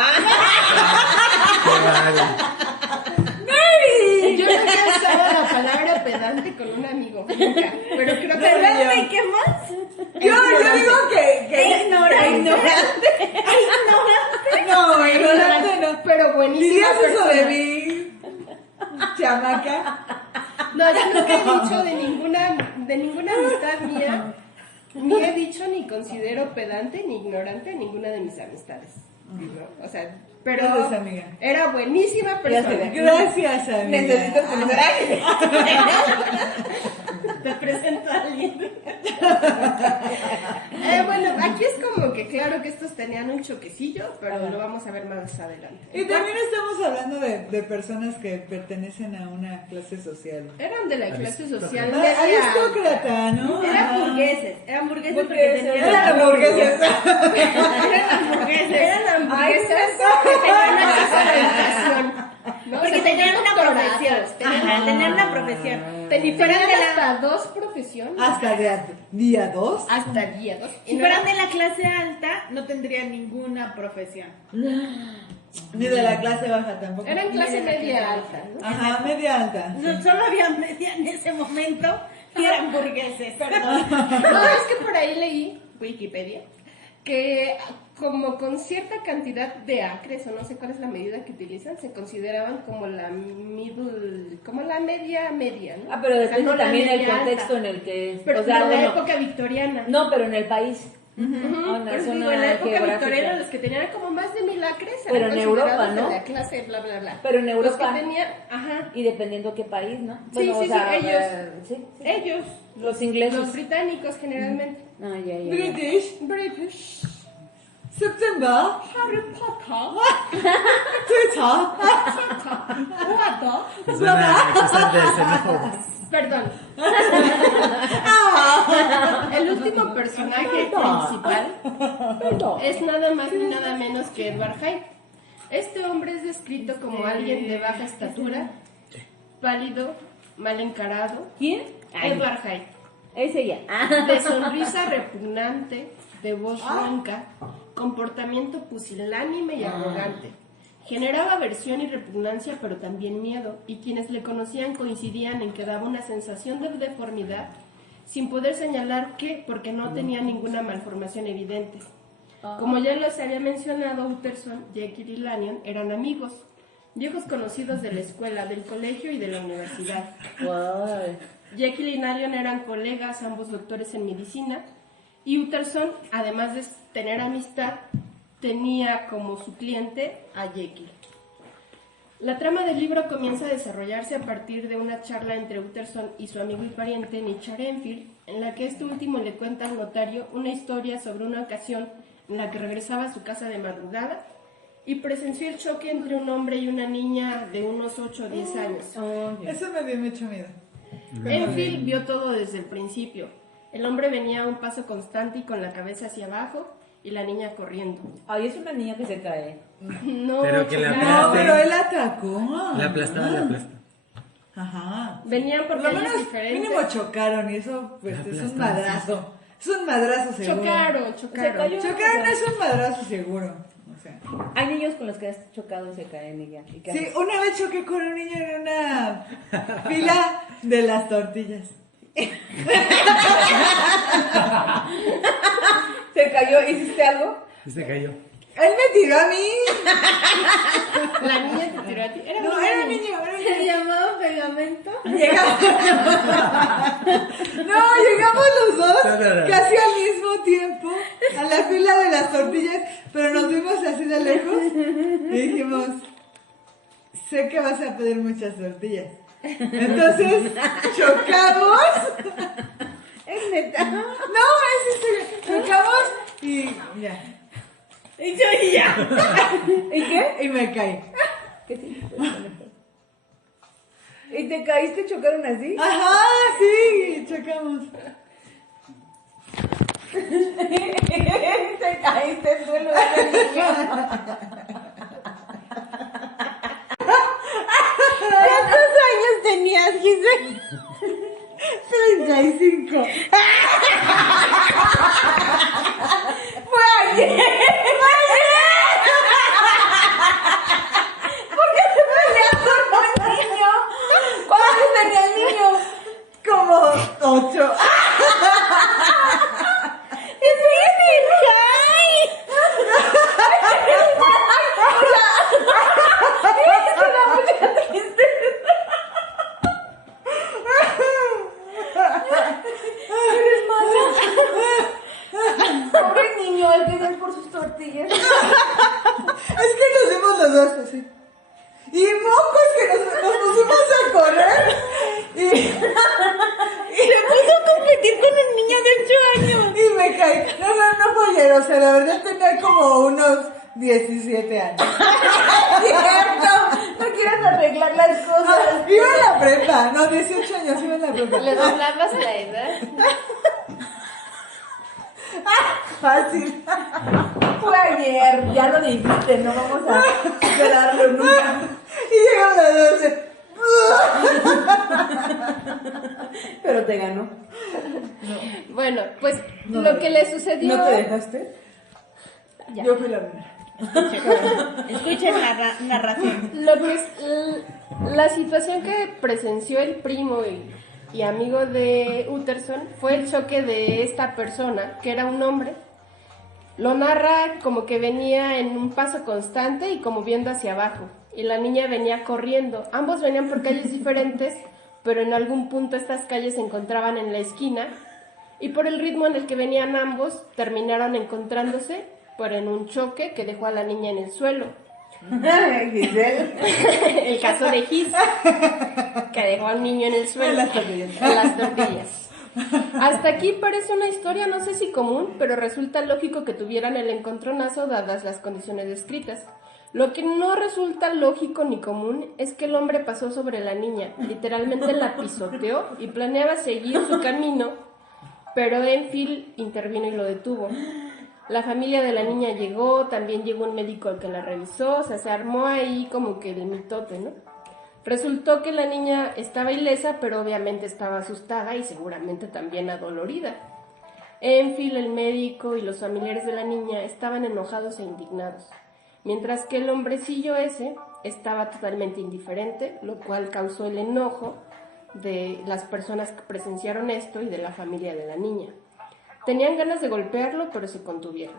Yo nunca he usado la palabra pedante con un amigo, nunca. Pero creo que ¿Pedante y qué más? Yo digo que Ignorante. No, ignorante no. pero buenísima ¿Dirías eso persona. de mí, chamaca? No, yo nunca he dicho de ninguna amistad mía, ni he dicho ni considero pedante ni ignorante a ninguna de mis amistades. ¿No? O sea, pero Gracias, amiga. era buenísima persona. Gracias, amiga. Necesito conocer. Te presento a alguien. Bueno, aquí es como que claro que estos tenían un choquecillo, pero lo vamos a ver más adelante. Y también estamos hablando de personas que pertenecen a una clase social. Eran de la clase social Ah, media. aristócrata, ¿no? Eran Ajá. burgueses. Eran burgueses porque Burgueses. tenían Eran hamburguesas. Eran hamburguesas que tenían acceso a la educación. ¿no? Porque O sea, tenían una doctorados, profesión. Ajá, tenían una profesión. Tenían fueran de la- hasta dos profesiones. Hasta día 2. Hasta día dos. Y Si no fueran era- de la clase alta, no tendrían ninguna profesión. Ni de la clase baja tampoco. eran clase de la media clase alta, ¿no? Ajá, media alta. Solo había media en ese momento y eran burgueses. Perdón. No, es que por ahí leí, Wikipedia, que como con cierta cantidad de acres, o no sé cuál es la medida que utilizan, se consideraban como la middle, como la media, ¿no? Ah, pero O sea, depende no la también el media contexto alta, en el que... pero o sea, de la bueno, época victoriana. no, pero en el país. Ujú, en la por eso digo, zona en la época geográfica. victoriana los que tenían como más de 1000 acres Pero eran en Europa, considerados ¿no? de la clase bla bla bla. Pero en Los Europa. que tenían, ajá, Y dependiendo qué país, ¿no? Sí, sí, ellos. sí, sí. ellos, Los ingleses. los británicos generalmente. Ah, ya, ya, ya. British. British. September. Harry Potter. Twitter. Suena cosa de xenófobos. Perdón. El último personaje principal es nada más ni nada menos que Edward Hyde. Este hombre es descrito como alguien de baja estatura, pálido, mal encarado. ¿Quién? Ay, Edward Hyde. ese ya. Ah. De sonrisa repugnante, de voz ronca, comportamiento pusilánime y arrogante. Generaba aversión y repugnancia, pero también miedo, y quienes le conocían coincidían en que daba una sensación de deformidad, sin poder señalar qué, porque no tenía ninguna malformación evidente. Como ya les había mencionado, Utterson, Jekyll y Lanyon eran amigos, viejos conocidos de la escuela, del colegio y de la universidad. Wow. Jekyll y Lanyon eran colegas, ambos doctores en medicina, y Utterson, además de tener amistad, tenía como su cliente a Jekyll. La trama del libro comienza a desarrollarse a partir de una charla entre Utterson y su amigo y pariente Richard Enfield, en la que este último le cuenta al notario una historia sobre una ocasión en la que regresaba a su casa de madrugada y presenció el choque entre un hombre y una niña de unos 8 o 10 años. Eso me dio mucho miedo. Enfield vio todo desde el principio. El hombre venía a un paso constante y con la cabeza hacia abajo, y la niña corriendo. Ay, es una niña que se cae. No, Pero que la chocaba. No, pero él atacó. La aplastó. Ajá. Venían por Por lo calles menos diferentes. mínimo chocaron y eso pues La es un aplastaron, madrazo. Es un madrazo seguro. Chocaron. Se cayó. Chocaron es un madrazo seguro. O sea. Hay niños con los que has chocado y se caen y ya. ¿Y qué Sí, haces? una vez choqué con un niño en una fila de las tortillas. ¿Se cayó? ¿Hiciste algo? Y se cayó. Él me tiró a mí. La niña te tiró a ti. Era No, un era un niño. niño, era un ¿Se niño. llamaba pegamento? Llegamos. No, llegamos los dos casi al mismo tiempo a la fila de las tortillas, pero nos vimos así de lejos y dijimos, sé que vas a pedir muchas tortillas. Entonces chocamos. Es neta. No, es chocamos y ya. Y yo y ya. ¿Y qué? Y me caí. ¿Qué te ¿Y te caíste? ¿Chocaron así? Ajá, sí, chocamos. Te caíste en suelo de la niña. ¿Cuántos años tenías, Giselle? 35. ¡Fue ayer! ¿Por qué te peleas con un niño? ¿Cuántos años tenía el niño? Como 8. Pobre niño, el que ves por sus tortillas. Es que nos vimos los dos así. Y mocos que nos pusimos a correr. Y Se puso a competir con un niño de 8 años. y me caí. No fue ayer, o sea, la verdad tenía como unos 17 años. Cierto, no quieres arreglar las cosas. Iba a la prepa, no, 18 años, iba a la prepa. ¿Le doblabas la edad? Fácil. Fue ayer, ya lo dijiste, no vamos a superarlo nunca. Y llegamos a las 12. Pero te ganó. Bueno, pues lo que le sucedió... ¿No te dejaste? Ya. Yo fui la primera. Escuchen la narración. Lo que es la situación que presenció el primo y amigo de Utterson fue el choque de esta persona, que era un hombre. Lo narra como que venía en un paso constante y como viendo hacia abajo. Y la niña venía corriendo. Ambos venían por calles diferentes, pero en algún punto estas calles se encontraban en la esquina. Y por el ritmo en el que venían ambos, terminaron encontrándose, pero en un choque que dejó a la niña en el suelo. Giselle. El caso de Gis, que dejó al niño en el suelo. En las tortillas. En las tortillas. Hasta aquí parece una historia, no sé si común, pero resulta lógico que tuvieran el encontronazo dadas las condiciones descritas. Lo que no resulta lógico ni común es que el hombre pasó sobre la niña, literalmente la pisoteó y planeaba seguir su camino, pero Enfield intervino y lo detuvo. La familia de la niña llegó, también llegó un médico al que la revisó, o sea, se armó ahí como que el mitote, ¿no? Resultó que la niña estaba ilesa, pero obviamente estaba asustada y seguramente también adolorida. Enfield, el médico y los familiares de la niña estaban enojados e indignados, mientras que el hombrecillo ese estaba totalmente indiferente, lo cual causó el enojo de las personas que presenciaron esto y de la familia de la niña. Tenían ganas de golpearlo, pero se contuvieron.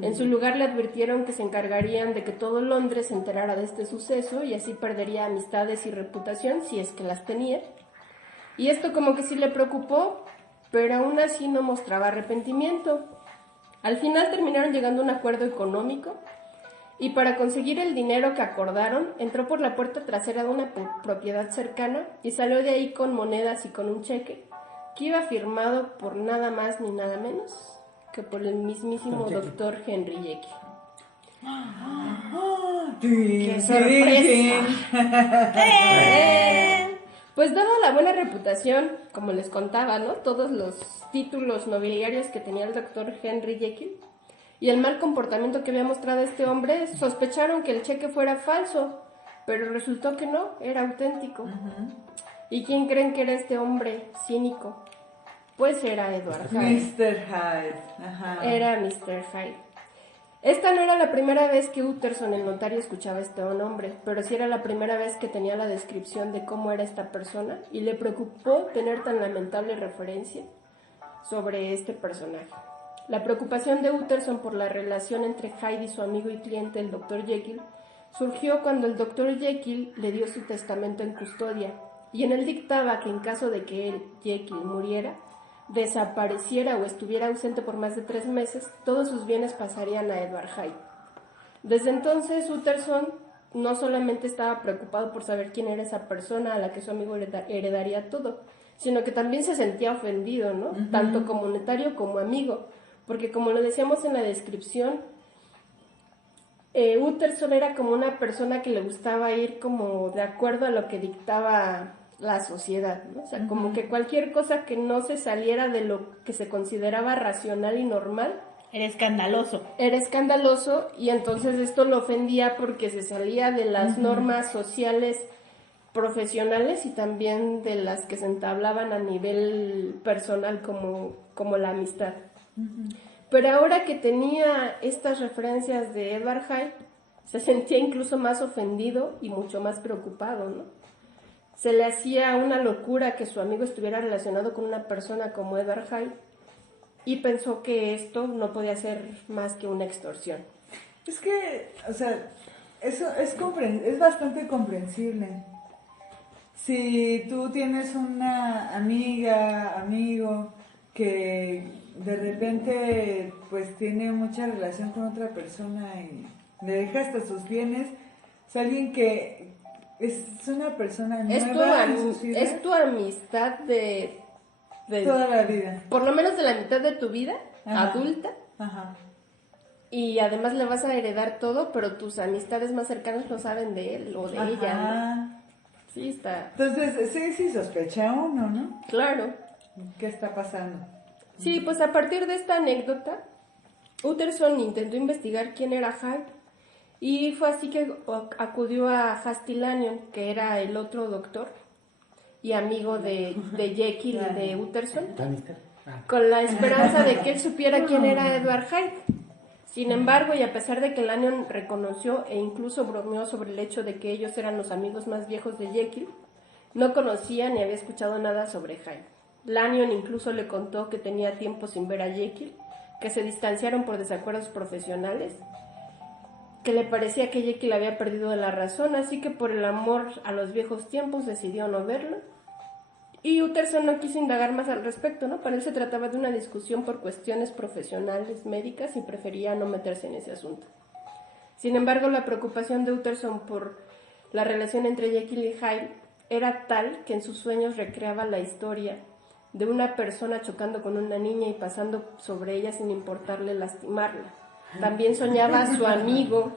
En su lugar le advirtieron que se encargarían de que todo Londres se enterara de este suceso y así perdería amistades y reputación si es que las tenía. Y esto como que sí le preocupó, pero aún así no mostraba arrepentimiento. Al final terminaron llegando a un acuerdo económico y para conseguir el dinero que acordaron, entró por la puerta trasera de una propiedad cercana y salió de ahí con monedas y con un cheque que iba firmado por nada más ni nada menos que por el mismísimo doctor Henry Jekyll. ¡Qué sorpresa! Pues dada la buena reputación, como les contaba, ¿no? Todos los títulos nobiliarios que tenía el doctor Henry Jekyll y el mal comportamiento que había mostrado este hombre, sospecharon que el cheque fuera falso, pero resultó que no, era auténtico. ¿Y quién creen que era este hombre cínico? Pues era Edward Hyde. Mr. Hyde. Ajá. Era Mr. Hyde. Esta no era la primera vez que Utterson, el notario, escuchaba este nombre, pero sí era la primera vez que tenía la descripción de cómo era esta persona y le preocupó tener tan lamentable referencia sobre este personaje. La preocupación de Utterson por la relación entre Hyde y su amigo y cliente, el Dr. Jekyll, surgió cuando el Dr. Jekyll le dio su testamento en custodia y en él dictaba que en caso de que él, Jekyll, muriera, desapareciera o estuviera ausente por más de 3 meses, todos sus bienes pasarían a Edward Hyde. Desde entonces, Utterson no solamente estaba preocupado por saber quién era esa persona a la que su amigo heredaría todo, sino que también se sentía ofendido, ¿no? Tanto como notario como amigo, porque como lo decíamos en la descripción, Utterson era como una persona que le gustaba ir como de acuerdo a lo que dictaba la sociedad, ¿no? O sea, como que cualquier cosa que no se saliera de lo que se consideraba racional y normal Era escandaloso. era escandaloso, y entonces esto lo ofendía porque se salía de las normas sociales profesionales y también de las que se entablaban a nivel personal como la amistad. Pero ahora que tenía estas referencias de Edward Hyde, se sentía incluso más ofendido y mucho más preocupado, ¿no? Se le hacía una locura que su amigo estuviera relacionado con una persona como Edward Hyde y pensó que esto no podía ser más que una extorsión. Es que, o sea, eso es bastante comprensible. Si tú tienes una amiga, amigo, que de repente pues tiene mucha relación con otra persona y le deja hasta sus bienes, es alguien que es una persona nueva en su vida. Es tu amistad de toda la vida. Por lo menos de la mitad de tu vida, Ajá. adulta. Ajá. Y además le vas a heredar todo, pero tus amistades más cercanas no saben de él o de ella, ¿no? Ajá. Sí, está. Entonces, sí sospecha uno, ¿no? Claro. ¿Qué está pasando? Sí, pues a partir de esta anécdota, Utterson intentó investigar quién era Hyde y fue así que acudió a Hasty Lanyon, que era el otro doctor y amigo de Jekyll y de Utterson, con la esperanza de que él supiera quién era Edward Hyde. Sin embargo, y a pesar de que Lanyon reconoció e incluso bromeó sobre el hecho de que ellos eran los amigos más viejos de Jekyll, no conocía ni había escuchado nada sobre Hyde. Lanyon incluso le contó que tenía tiempo sin ver a Jekyll, que se distanciaron por desacuerdos profesionales, que le parecía que Jekyll había perdido la razón, así que por el amor a los viejos tiempos decidió no verlo. Y Utterson no quiso indagar más al respecto, ¿no? Para él se trataba de una discusión por cuestiones profesionales, médicas, y prefería no meterse en ese asunto. Sin embargo, la preocupación de Utterson por la relación entre Jekyll y Hyde era tal que en sus sueños recreaba la historia de una persona chocando con una niña y pasando sobre ella sin importarle lastimarla. También soñaba a su amigo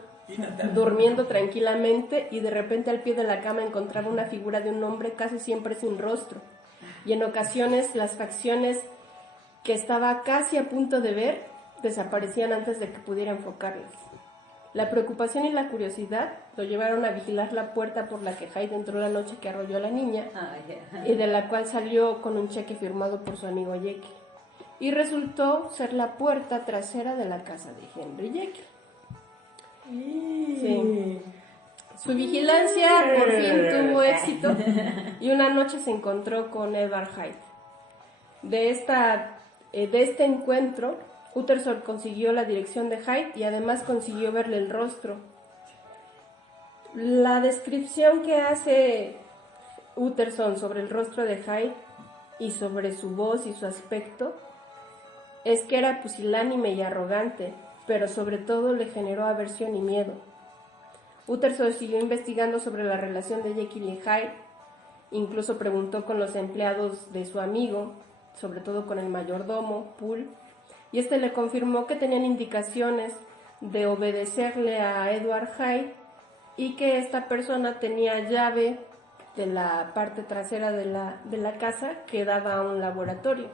durmiendo tranquilamente y de repente al pie de la cama encontraba una figura de un hombre casi siempre sin rostro, y en ocasiones las facciones que estaba casi a punto de ver desaparecían antes de que pudiera enfocarlas. La preocupación y la curiosidad lo llevaron a vigilar la puerta por la que Hyde entró la noche que arrolló a la niña y de la cual salió con un cheque firmado por su amigo Jekyll. Y resultó ser la puerta trasera de la casa de Henry Jekyll. Sí. Su vigilancia por fin tuvo éxito y una noche se encontró con Edward Hyde. De este encuentro, Utterson consiguió la dirección de Hyde y además consiguió verle el rostro. La descripción que hace Utterson sobre el rostro de Hyde y sobre su voz y su aspecto es que era pusilánime y arrogante, pero sobre todo le generó aversión y miedo. Utterson siguió investigando sobre la relación de Jekyll y Hyde, incluso preguntó con los empleados de su amigo, sobre todo con el mayordomo, Poole, y este le confirmó que tenían indicaciones de obedecerle a Edward Hyde y que esta persona tenía llave de la parte trasera de la casa que daba a un laboratorio.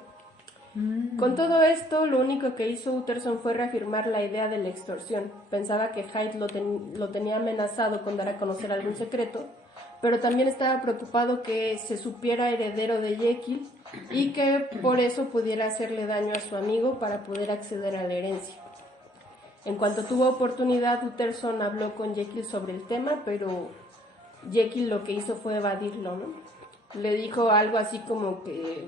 Con todo esto, lo único que hizo Utterson fue reafirmar la idea de la extorsión. Pensaba que Hyde lo tenía amenazado con dar a conocer algún secreto, pero también estaba preocupado que se supiera heredero de Jekyll y que por eso pudiera hacerle daño a su amigo para poder acceder a la herencia. En cuanto tuvo oportunidad, Utterson habló con Jekyll sobre el tema, pero Jekyll lo que hizo fue evadirlo, ¿no? Le dijo algo así como que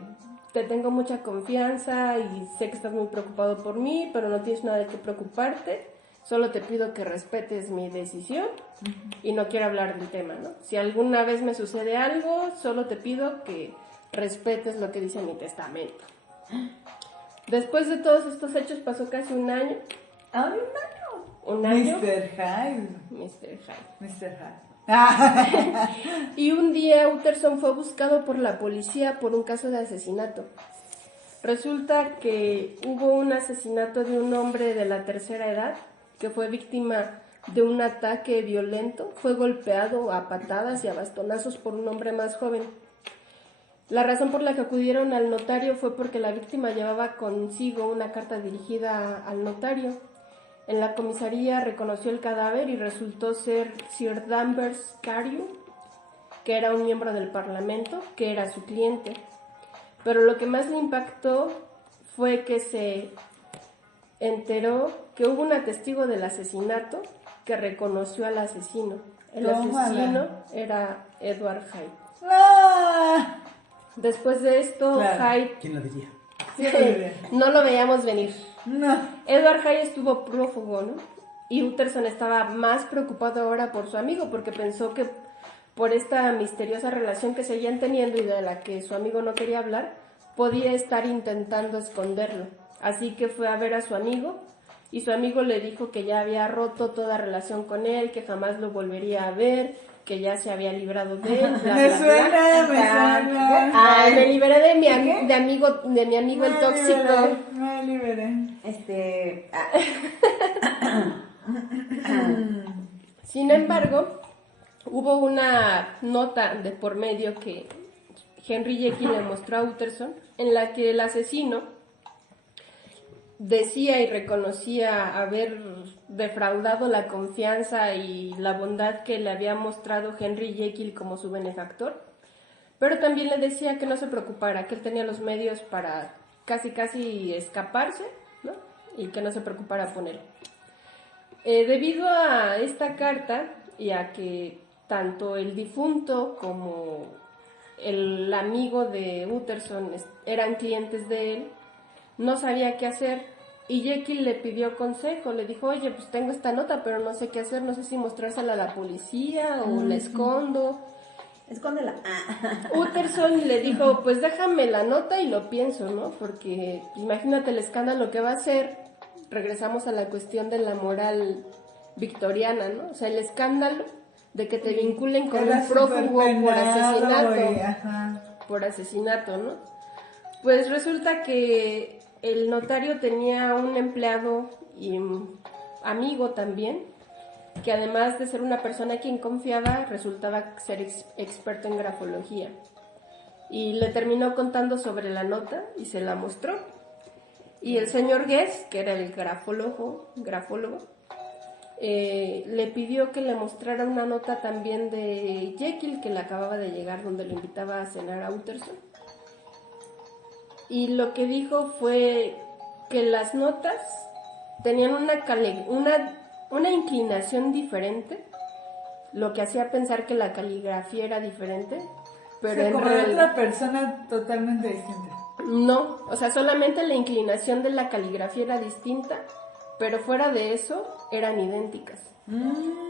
te tengo mucha confianza y sé que estás muy preocupado por mí, pero no tienes nada de qué preocuparte, solo te pido que respetes mi decisión y no quiero hablar del tema, ¿no? Si alguna vez me sucede algo, solo te pido que respetes lo que dice mi testamento. Después de todos estos hechos pasó casi un año. ¿Ah, Un año. Mr. Hyde. Mr. Hyde. Mr. Hyde. Y un día Utterson fue buscado por la policía por un caso de asesinato. Resulta que hubo un asesinato de un hombre de la tercera edad que fue víctima de un ataque violento. Fue golpeado a patadas y a bastonazos por un hombre más joven. La razón por la que acudieron al notario fue porque la víctima llevaba consigo una carta dirigida al notario. En la comisaría reconoció el cadáver y resultó ser Sir Danvers Carew, que era un miembro del Parlamento, que era su cliente. Pero lo que más le impactó fue que se enteró que hubo un testigo del asesinato que reconoció al asesino. El asesino era Edward Hyde. ¡Ah! Después de esto, Claro. Hyde... ¿Quién lo diría? no lo veíamos venir. No. Edward Hyde estuvo prófugo, ¿no? Y Utterson estaba más preocupado ahora por su amigo, porque pensó que por esta misteriosa relación que seguían teniendo y de la que su amigo no quería hablar, podía estar intentando esconderlo. Así que fue a ver a su amigo, y su amigo le dijo que ya había roto toda relación con él, que jamás lo volvería a ver, que ya se había librado de él. Bla, Me bla, suena, bla. me suena. Ay, me liberé de mi amigo el Me tóxico. liberé, me liberé. Sin embargo, hubo una nota de por medio que Henry Jekyll le mostró a Utterson, en la que el asesino decía y reconocía haber defraudado la confianza y la bondad que le había mostrado Henry Jekyll como su benefactor, pero también le decía que no se preocupara, que él tenía los medios para casi escaparse, ¿no? Y que no se preocupara por él. Debido a esta carta y a que tanto el difunto como el amigo de Utterson eran clientes de él, no sabía qué hacer y Jekyll le pidió consejo, le dijo, oye, pues tengo esta nota, pero no sé qué hacer, no sé si mostrársela a la policía o la escondo. Escóndela. Utterson le dijo, pues déjame la nota y lo pienso, ¿no? Porque imagínate el escándalo que va a ser. Regresamos a la cuestión de la moral victoriana, ¿no? O sea, el escándalo de que te vinculen con Era un prófugo por asesinato. Ajá. Por asesinato, ¿no? Pues resulta que el notario tenía un empleado y un amigo también, que además de ser una persona a quien confiaba, resultaba ser experto en grafología. Y le terminó contando sobre la nota y se la mostró. Y el señor Guest, que era el grafólogo, le pidió que le mostrara una nota también de Jekyll, que le acababa de llegar, donde lo invitaba a cenar a Utterson. Y lo que dijo fue que las notas tenían una inclinación diferente, lo que hacía pensar que la caligrafía era diferente, pero en como de realidad otra persona totalmente distinta. no, o sea, solamente la inclinación de la caligrafía era distinta, pero fuera de eso eran idénticas.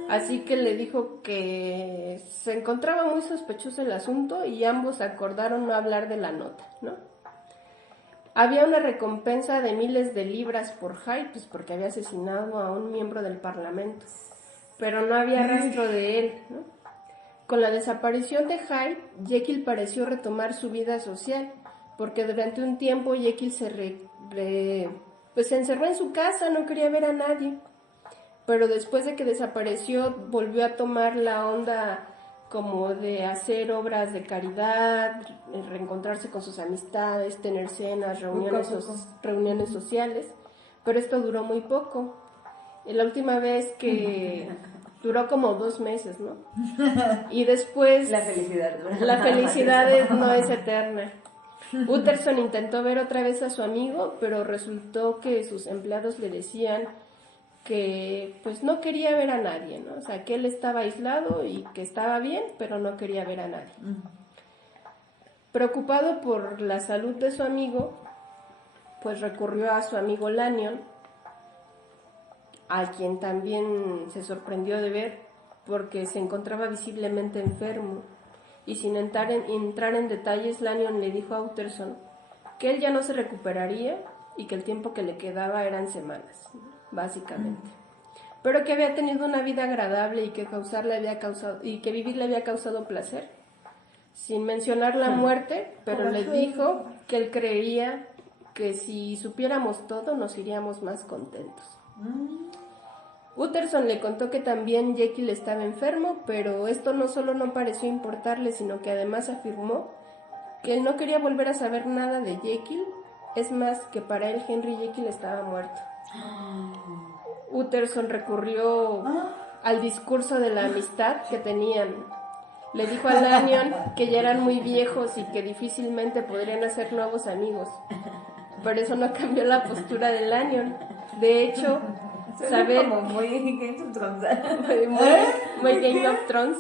Así que le dijo que se encontraba muy sospechoso el asunto y ambos acordaron no hablar de la nota, ¿no? Había una recompensa de miles de libras por Hyde, pues porque había asesinado a un miembro del Parlamento. pero no había rastro de él, ¿no? Con la desaparición de Hyde, Jekyll pareció retomar su vida social, porque durante un tiempo Jekyll pues se encerró en su casa, no quería ver a nadie. Pero después de que desapareció, volvió a tomar la onda como de hacer obras de caridad, reencontrarse con sus amistades, tener cenas, reuniones sociales, pero esto duró muy poco. La última vez que duró como 2 meses, ¿no? Y después... La felicidad. La felicidad no es eterna. Utterson intentó ver otra vez a su amigo, pero resultó que sus empleados le decían que pues no quería ver a nadie, ¿no? O sea, que él estaba aislado y que estaba bien, pero no quería ver a nadie. Preocupado por la salud de su amigo, pues recurrió a su amigo Lanyon, a quien también se sorprendió de ver porque se encontraba visiblemente enfermo. Y sin entrar en detalles, Lanyon le dijo a Utterson que él ya no se recuperaría y que el tiempo que le quedaba eran semanas, básicamente. Pero que había tenido una vida agradable y que vivir le había causado placer, sin mencionar la muerte, pero le dijo que él creía que si supiéramos todo nos iríamos más contentos. Utterson le contó que también Jekyll estaba enfermo, pero esto no solo no pareció importarle, sino que además afirmó que él no quería volver a saber nada de Jekyll, es más, que para él Henry Jekyll estaba muerto. Utterson recurrió al discurso de la amistad que tenían. Le dijo a Lanyon que ya eran muy viejos y que difícilmente podrían hacer nuevos amigos, pero eso no cambió la postura de Lanyon. De hecho, saber como muy Game of Thrones. muy Game of Thrones.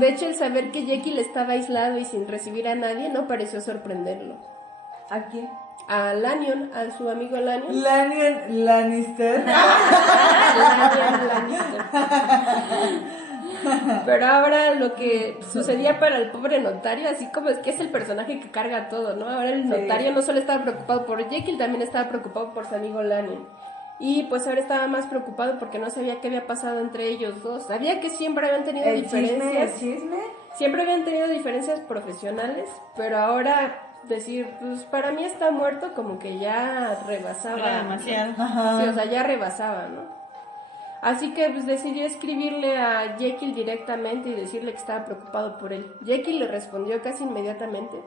De hecho, el saber que Jekyll estaba aislado y sin recibir a nadie no pareció sorprenderlo. ¿A quién? A Lanyon, a su amigo Lanyon. Lanyon Lannister. Lanyon Lannister. Pero ahora lo que sucedía para el pobre notario, así como es que es el personaje que carga todo, ¿no? Ahora el notario no solo estaba preocupado por Jekyll, también estaba preocupado por su amigo Lanyon. Y pues ahora estaba más preocupado porque no sabía qué había pasado entre ellos dos. Sabía que siempre habían tenido diferencias. Siempre habían tenido diferencias profesionales, pero ahora decir, pues para mí está muerto, como que ya rebasaba. Era demasiado. Sí, o sea, ya rebasaba, ¿no? Así que pues decidió escribirle a Jekyll directamente y decirle que estaba preocupado por él. Jekyll le respondió casi inmediatamente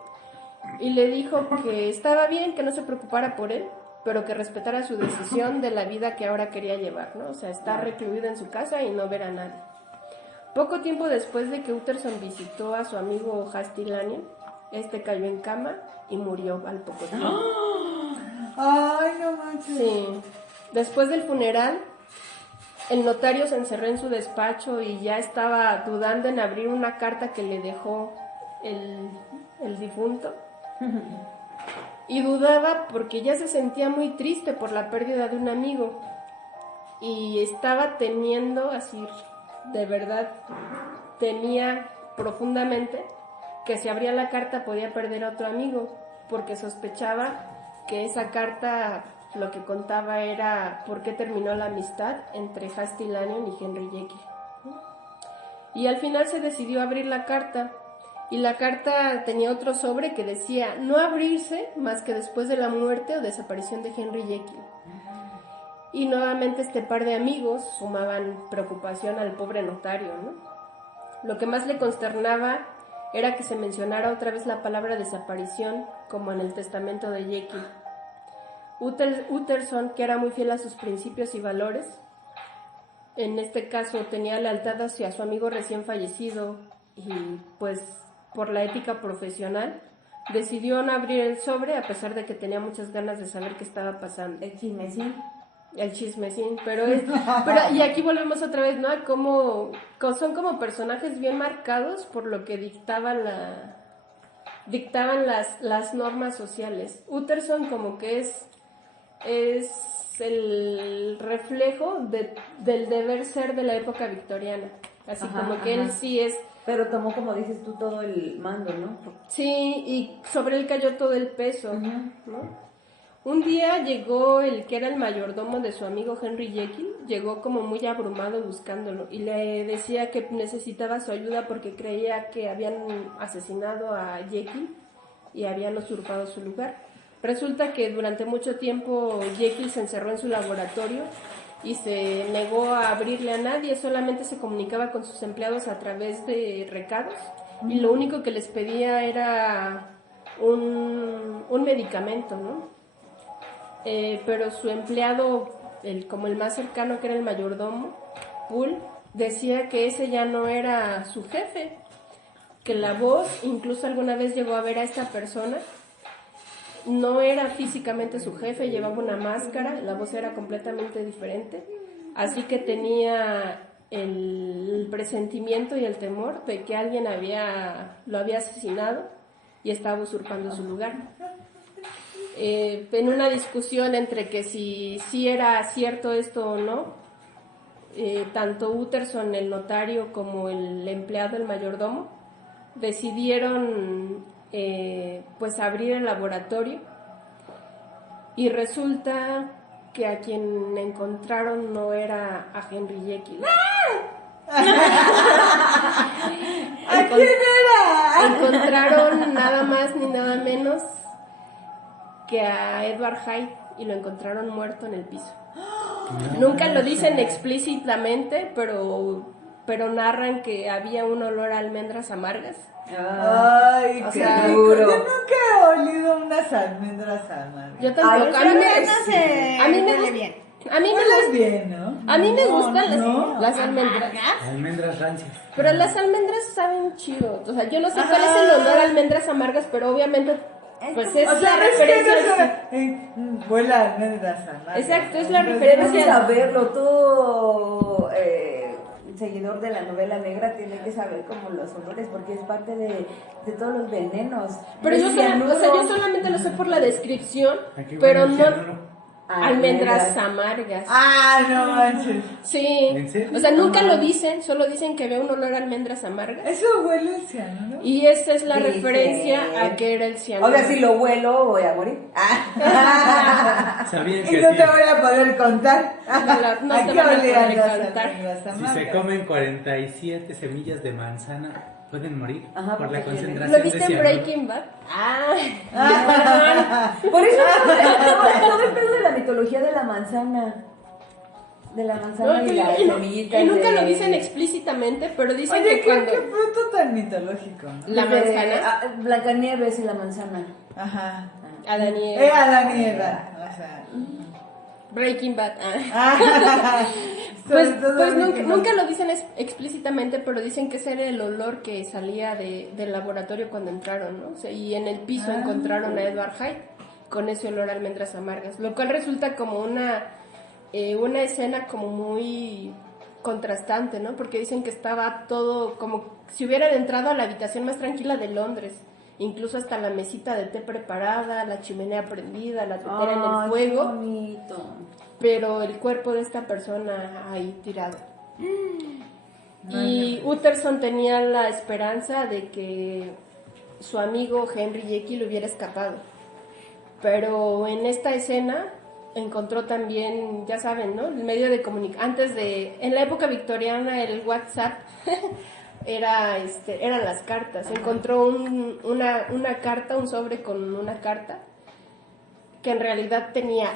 y le dijo que estaba bien, que no se preocupara por él, pero que respetara su decisión de la vida que ahora quería llevar, ¿no? O sea, estar recluido en su casa y no ver a nadie. Poco tiempo después de que Utterson visitó a su amigo Hasty Lanyon, este cayó en cama y murió al poco tiempo. Ay, no manches. Sí. Después del funeral, el notario se encerró en su despacho y ya estaba dudando en abrir una carta que le dejó el difunto. Y dudaba porque ya se sentía muy triste por la pérdida de un amigo. Y estaba temiendo, así, de verdad, temía profundamente que si abría la carta podía perder a otro amigo, porque sospechaba que esa carta lo que contaba era por qué terminó la amistad entre Hasty Lanyon y Henry Jekyll. Y al final se decidió abrir la carta, y la carta tenía otro sobre que decía no abrirse más que después de la muerte o desaparición de Henry Jekyll. Y nuevamente este par de amigos sumaban preocupación al pobre notario, ¿no? Lo que más le consternaba era que se mencionara otra vez la palabra desaparición, como en el testamento de Jekyll. Utterson, que era muy fiel a sus principios y valores, en este caso tenía lealtad hacia su amigo recién fallecido y pues por la ética profesional decidió no abrir el sobre a pesar de que tenía muchas ganas de saber qué estaba pasando. El chismecín. El chismecín, pero y aquí volvemos otra vez, ¿no? Son como personajes bien marcados por lo que dictaban las normas sociales. Utterson como que es el reflejo del deber ser de la época victoriana, así como que él sí es. Pero tomó, como dices tú, todo el mando, ¿no? Sí, y sobre él cayó todo el peso, ¿no? Un día llegó el que era el mayordomo de su amigo Henry Jekyll, llegó como muy abrumado buscándolo y le decía que necesitaba su ayuda porque creía que habían asesinado a Jekyll y habían usurpado su lugar. Resulta que durante mucho tiempo Jekyll se encerró en su laboratorio y se negó a abrirle a nadie, solamente se comunicaba con sus empleados a través de recados y lo único que les pedía era un medicamento, ¿no? Pero su empleado, como el más cercano, que era el mayordomo, Poole, decía que ese ya no era su jefe, que la voz, incluso alguna vez llegó a ver a esta persona, no era físicamente su jefe, llevaba una máscara, la voz era completamente diferente, así que tenía el presentimiento y el temor de que alguien lo había asesinado y estaba usurpando su lugar. En una discusión entre que si era cierto esto o no, tanto Utterson, el notario, como el empleado, el mayordomo, decidieron pues abrir el laboratorio y resulta que a quien encontraron no era a Henry Jekyll. ¿A quién era? Encontraron nada más ni nada menos que a Edward Hyde y lo encontraron muerto en el piso. Nunca lo dicen explícitamente, pero narran que había un olor a almendras amargas. Ay, O qué sea, duro. Yo nunca he olido unas almendras amargas. Yo tampoco. Ay, a mí me huele gusta bien. A mí me Huele gusta bien, ¿no? A mí me No, gustan no. las almendras. Almendras rancias. Pero las almendras saben chido. O sea, yo no sé cuál es el olor a almendras amargas, pero obviamente pues es O sea, la es que referencia. huele a almendras amargas. Exacto, es la Entonces, referencia. Tienes que saberlo, todo seguidor de la novela negra tiene que saber como los olores porque es parte de todos los venenos. Pero yo, El cianuro. yo solamente lo sé por la descripción, Aquí pero huele el no cianuro. almendras amargas. Ah, no manches. Sí. ¿En serio? O sea, nunca lo dicen, solo dicen que ve un olor a almendras amargas. Eso huele el cianuro. Y esa es la Dice. referencia a que era el cianuro. O sea, si lo huelo voy a morir. ¿Sabían Y que no si, te voy a poder contar. No ¿A te qué van a olían poder las contar. almendras si amargas? se comen 47 semillas de manzana, pueden morir Ajá, por la porque tienen- concentración ¿Lo de viste en cianuro? Breaking Bad? Ah, Por eso todo el pedo de la mitología de la manzana. De la manzana no, y la y semillita. y nunca de- lo dicen explícitamente, pero dicen Oye, que ¿qué, cuando qué fruto tan mitológico? la de- manzana, Blancanieves y la manzana. Ajá. Adán y Eva, Adán y Eva. O sea. Breaking Bad. Sobre Pues, todo pues Ricky nunca, Martin. nunca lo dicen explícitamente, pero dicen que ese era el olor que salía del laboratorio cuando entraron, ¿no? O sea, y en el piso encontraron a Edward Hyde con ese olor a almendras amargas, lo cual resulta como una escena como muy contrastante, ¿no? Porque dicen que estaba todo como si hubieran entrado a la habitación más tranquila de Londres, incluso hasta la mesita de té preparada, la chimenea prendida, la tetera en el Qué fuego, bonito. pero el cuerpo de esta persona ahí tirado. Y Utterson tenía la esperanza de que su amigo Henry Jekyll hubiera escapado. Pero en esta escena encontró también, ya saben, ¿no? El medio de comunicación. En la época victoriana, el WhatsApp eran las cartas. Encontró una carta, un sobre con una carta, que en realidad tenía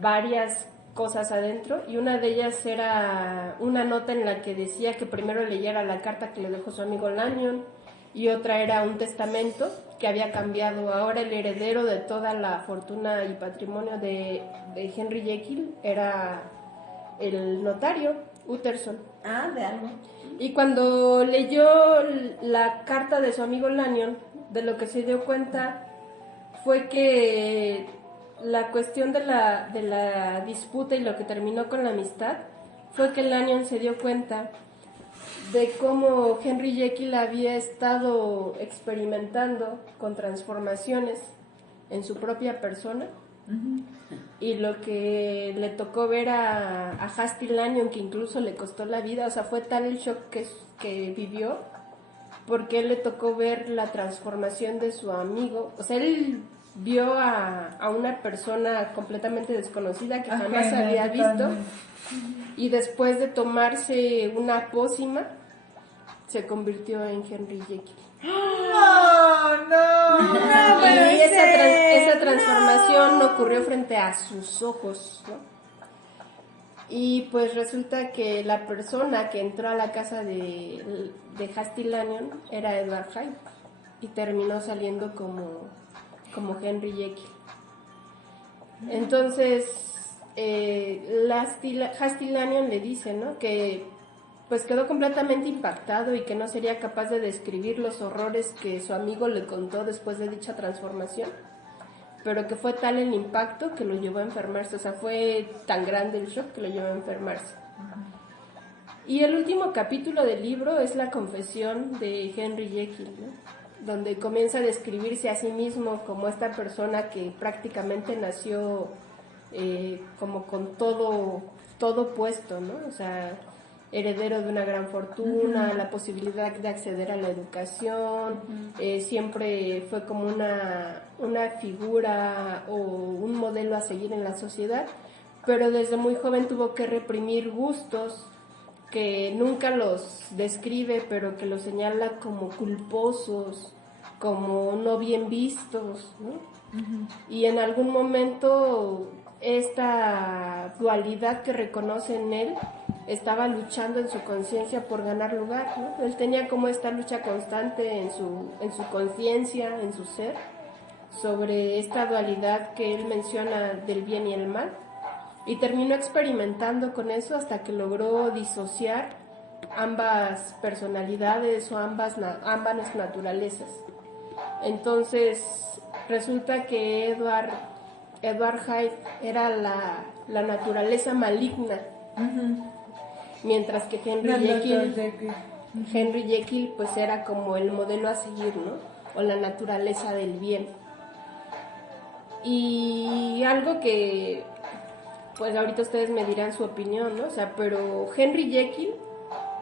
varias cosas adentro, y una de ellas era una nota en la que decía que primero leyera la carta que le dejó su amigo Lanyon, y otra era un testamento que había cambiado. Ahora el heredero de toda la fortuna y patrimonio de Henry Jekyll era el notario Utterson. Ah, de algo. Y cuando leyó la carta de su amigo Lanyon, de lo que se dio cuenta fue que la cuestión de la disputa y lo que terminó con la amistad fue que Lanyon se dio cuenta de cómo Henry Jekyll había estado experimentando con transformaciones en su propia persona. Y lo que le tocó ver a Hasty Lanyon, que incluso le costó la vida, o sea, fue tal el shock que vivió, porque él le tocó ver la transformación de su amigo. O sea, él vio a una persona completamente desconocida que Ajá, jamás había visto, totalmente. y después de tomarse una pócima se convirtió en Henry Jekyll. No, no. No puede Y esa, ser, esa transformación ocurrió frente a sus ojos, ¿no? Y pues resulta que la persona que entró a la casa de Hasty Lanyon era Edward Hyde y terminó saliendo como Henry Jekyll. Entonces, Hasty Lanyon le dice, ¿no?, que pues quedó completamente impactado y que no sería capaz de describir los horrores que su amigo le contó después de dicha transformación, pero que fue tal el impacto que lo llevó a enfermarse. O sea, fue tan grande el shock que lo llevó a enfermarse. Y el último capítulo del libro es la confesión de Henry Jekyll, ¿no?, donde comienza a describirse a sí mismo como esta persona que prácticamente nació como con todo puesto, ¿no? O sea, heredero de una gran fortuna, la posibilidad de acceder a la educación, siempre fue como una figura o un modelo a seguir en la sociedad, pero desde muy joven tuvo que reprimir gustos que nunca los describe, pero que los señala como culposos, como no bien vistos, ¿no? Y en algún momento esta dualidad que reconoce en él estaba luchando en su conciencia por ganar lugar, ¿no? Él tenía como esta lucha constante en su conciencia, en su ser, sobre esta dualidad que él menciona del bien y el mal, y terminó experimentando con eso hasta que logró disociar ambas personalidades o ambas naturalezas. Entonces resulta que Edward Hyde era la naturaleza maligna, mientras que Henry Jekyll pues era como el modelo a seguir, ¿no? O la naturaleza del bien. Y algo que pues ahorita ustedes me dirán su opinión, ¿no? O sea, pero Henry Jekyll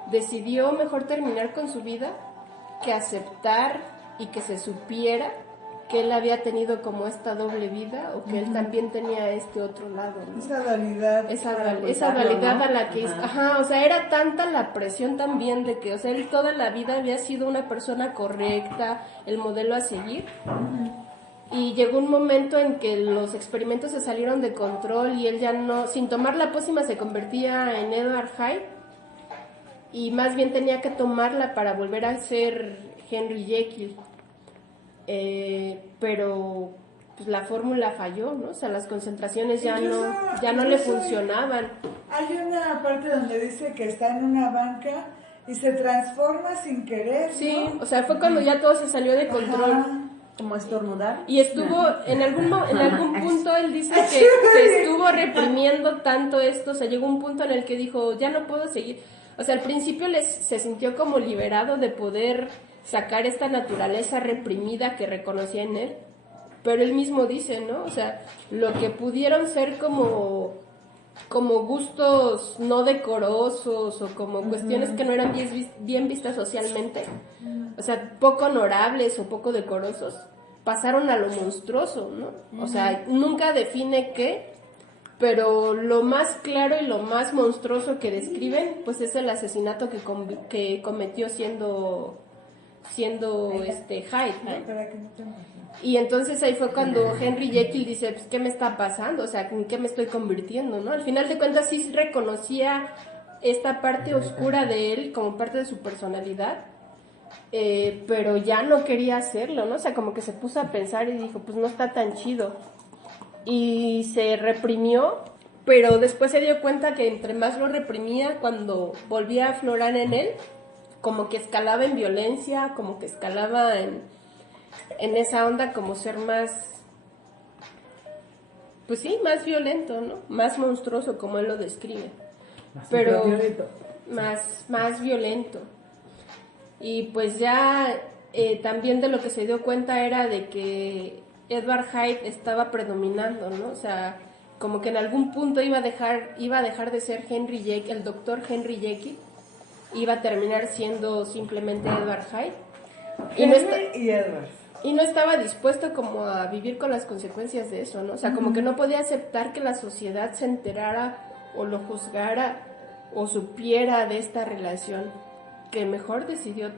decidió mejor terminar con su vida que aceptar y que se supiera que él había tenido como esta doble vida, o que él también tenía este otro lado, ¿no? Esa dualidad. Esa dualidad, ¿no?, a la que... o sea, era tanta la presión también de que, o sea, él toda la vida había sido una persona correcta, el modelo a seguir. Y llegó un momento en que los experimentos se salieron de control y él ya no, sin tomar la pócima, se convertía en Edward Hyde, y más bien tenía que tomarla para volver a ser Henry Jekyll. Pero pues la fórmula falló, ¿no? O sea, las concentraciones ya no le funcionaban. Hay una parte donde dice que está en una banca y se transforma sin querer, ¿no? Sí, o sea, fue cuando ya todo se salió de control. Ajá. Como estornudar. Y estuvo, en algún punto él dice que estuvo reprimiendo tanto esto, o sea, llegó un punto en el que dijo, ya no puedo seguir. O sea, al principio se sintió como liberado de poder sacar esta naturaleza reprimida que reconocía en él, pero él mismo dice, ¿no? O sea, lo que pudieron ser como gustos no decorosos o como cuestiones que no eran bien vistas socialmente, o sea, poco honorables o poco decorosos, pasaron a lo monstruoso, ¿no? O sea, nunca define qué, pero lo más claro y lo más monstruoso que describen, pues es el asesinato que cometió siendo Hyde, ¿no? Y entonces ahí fue cuando Henry Jekyll dice, pues, ¿qué me está pasando? O sea, ¿en qué me estoy convirtiendo, no? Al final de cuentas sí reconocía esta parte oscura de él como parte de su personalidad, pero ya no quería hacerlo, ¿no? O sea, como que se puso a pensar y dijo, pues no está tan chido. Y se reprimió, pero después se dio cuenta que entre más lo reprimía, cuando volvía a aflorar en él, como que escalaba en violencia, como que escalaba en esa onda como ser más, pues sí, más violento, ¿no? Más monstruoso, como él lo describe. Pero más violento. Y pues ya también de lo que se dio cuenta era de que Edward Hyde estaba predominando, ¿no? O sea, como que en algún punto iba a dejar de ser el doctor Henry Jekyll, iba a terminar siendo simplemente Edward Hyde. Henry y Edward. Y no estaba dispuesto como a vivir con las consecuencias de eso, ¿no? O sea, como que no podía aceptar que la sociedad se enterara o lo juzgara o supiera de esta relación, que mejor decidió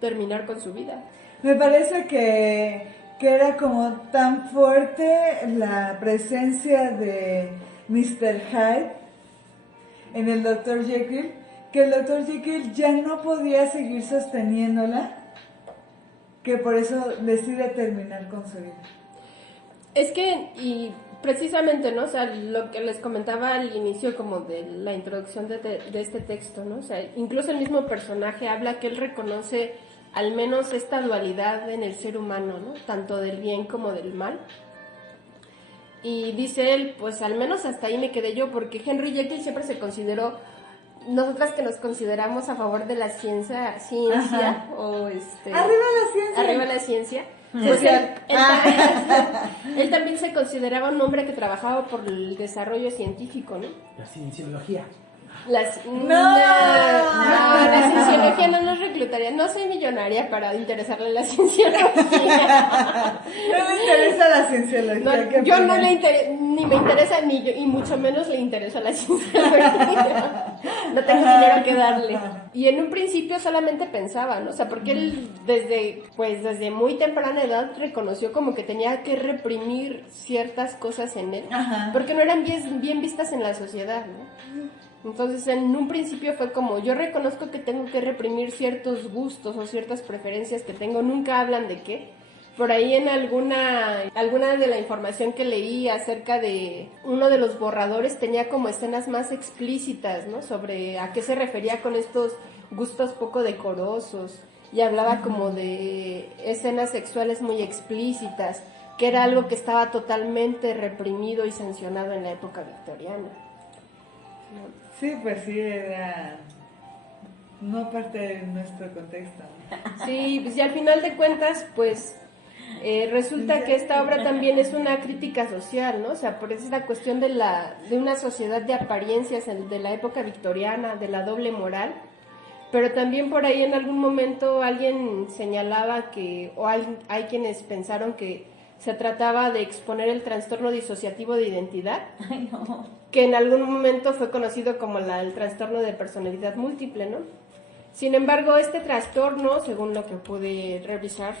terminar con su vida. Me parece que era como tan fuerte la presencia de Mr. Hyde en el Dr. Jekyll, que el Dr. Jekyll ya no podía seguir sosteniéndola, que por eso decide terminar con su vida. Es que, y precisamente, ¿no? O sea, lo que les comentaba al inicio como de la introducción de este texto, ¿no? O sea, incluso el mismo personaje habla que él reconoce al menos esta dualidad en el ser humano, ¿no? Tanto del bien como del mal. Y dice él, pues al menos hasta ahí me quedé yo, porque Henry Jekyll siempre se consideró, nosotras que nos consideramos a favor de la ciencia, Ajá. o Arriba la ciencia. pues él también se consideraba un hombre que trabajaba por el desarrollo científico, ¿no? La cienciología. La cienciología no nos reclutaría. No soy millonaria para interesarle la cienciología. No le interesa la cienciología. No, yo no le ni me interesa, ni yo, y mucho menos le interesa la cienciología. No tengo dinero que darle. Y en un principio solamente pensaba, ¿no? O sea, porque él desde muy temprana edad reconoció como que tenía que reprimir ciertas cosas en él. Ajá. Porque no eran bien vistas en la sociedad, ¿no? Entonces, en un principio fue como, yo reconozco que tengo que reprimir ciertos gustos o ciertas preferencias que tengo, nunca hablan de qué. Por ahí en alguna de la información que leí acerca de uno de los borradores tenía como escenas más explícitas, ¿no? Sobre a qué se refería con estos gustos poco decorosos, y hablaba como de escenas sexuales muy explícitas, que era algo que estaba totalmente reprimido y sancionado en la época victoriana. Sí, pues sí, era no parte de nuestro contexto. Sí, pues y al final de cuentas, pues resulta que esta obra también es una crítica social, ¿no? O sea, por esa cuestión de una sociedad de apariencias de la época victoriana, de la doble moral, pero también por ahí en algún momento alguien señalaba hay quienes pensaron que se trataba de exponer el trastorno disociativo de identidad. Ay, no. Que en algún momento fue conocido como el trastorno de personalidad múltiple, ¿no? Sin embargo, este trastorno, según lo que pude revisar,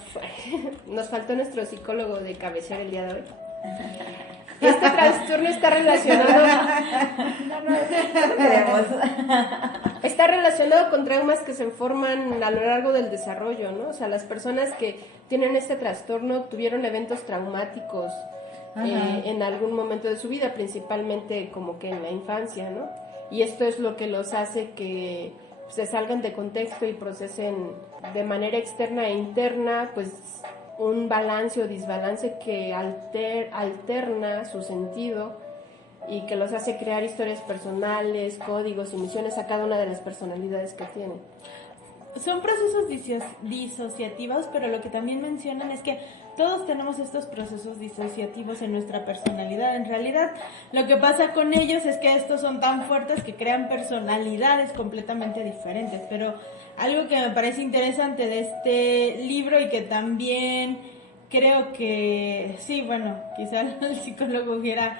nos faltó nuestro psicólogo de cabecera el día de hoy. Este trastorno está relacionado... Está relacionado con traumas que se forman a lo largo del desarrollo, ¿no? O sea, las personas que tienen este trastorno tuvieron eventos traumáticos en algún momento de su vida, principalmente como que en la infancia, ¿no? Y esto es lo que los hace que se salgan de contexto y procesen de manera externa e interna, pues un balance o desbalance que alterna su sentido y que los hace crear historias personales, códigos y misiones a cada una de las personalidades que tienen. Son procesos disociativos, pero lo que también mencionan es que todos tenemos estos procesos disociativos en nuestra personalidad. En realidad, lo que pasa con ellos es que estos son tan fuertes que crean personalidades completamente diferentes. Pero algo que me parece interesante de este libro y que también creo que, sí, bueno, quizá el psicólogo hubiera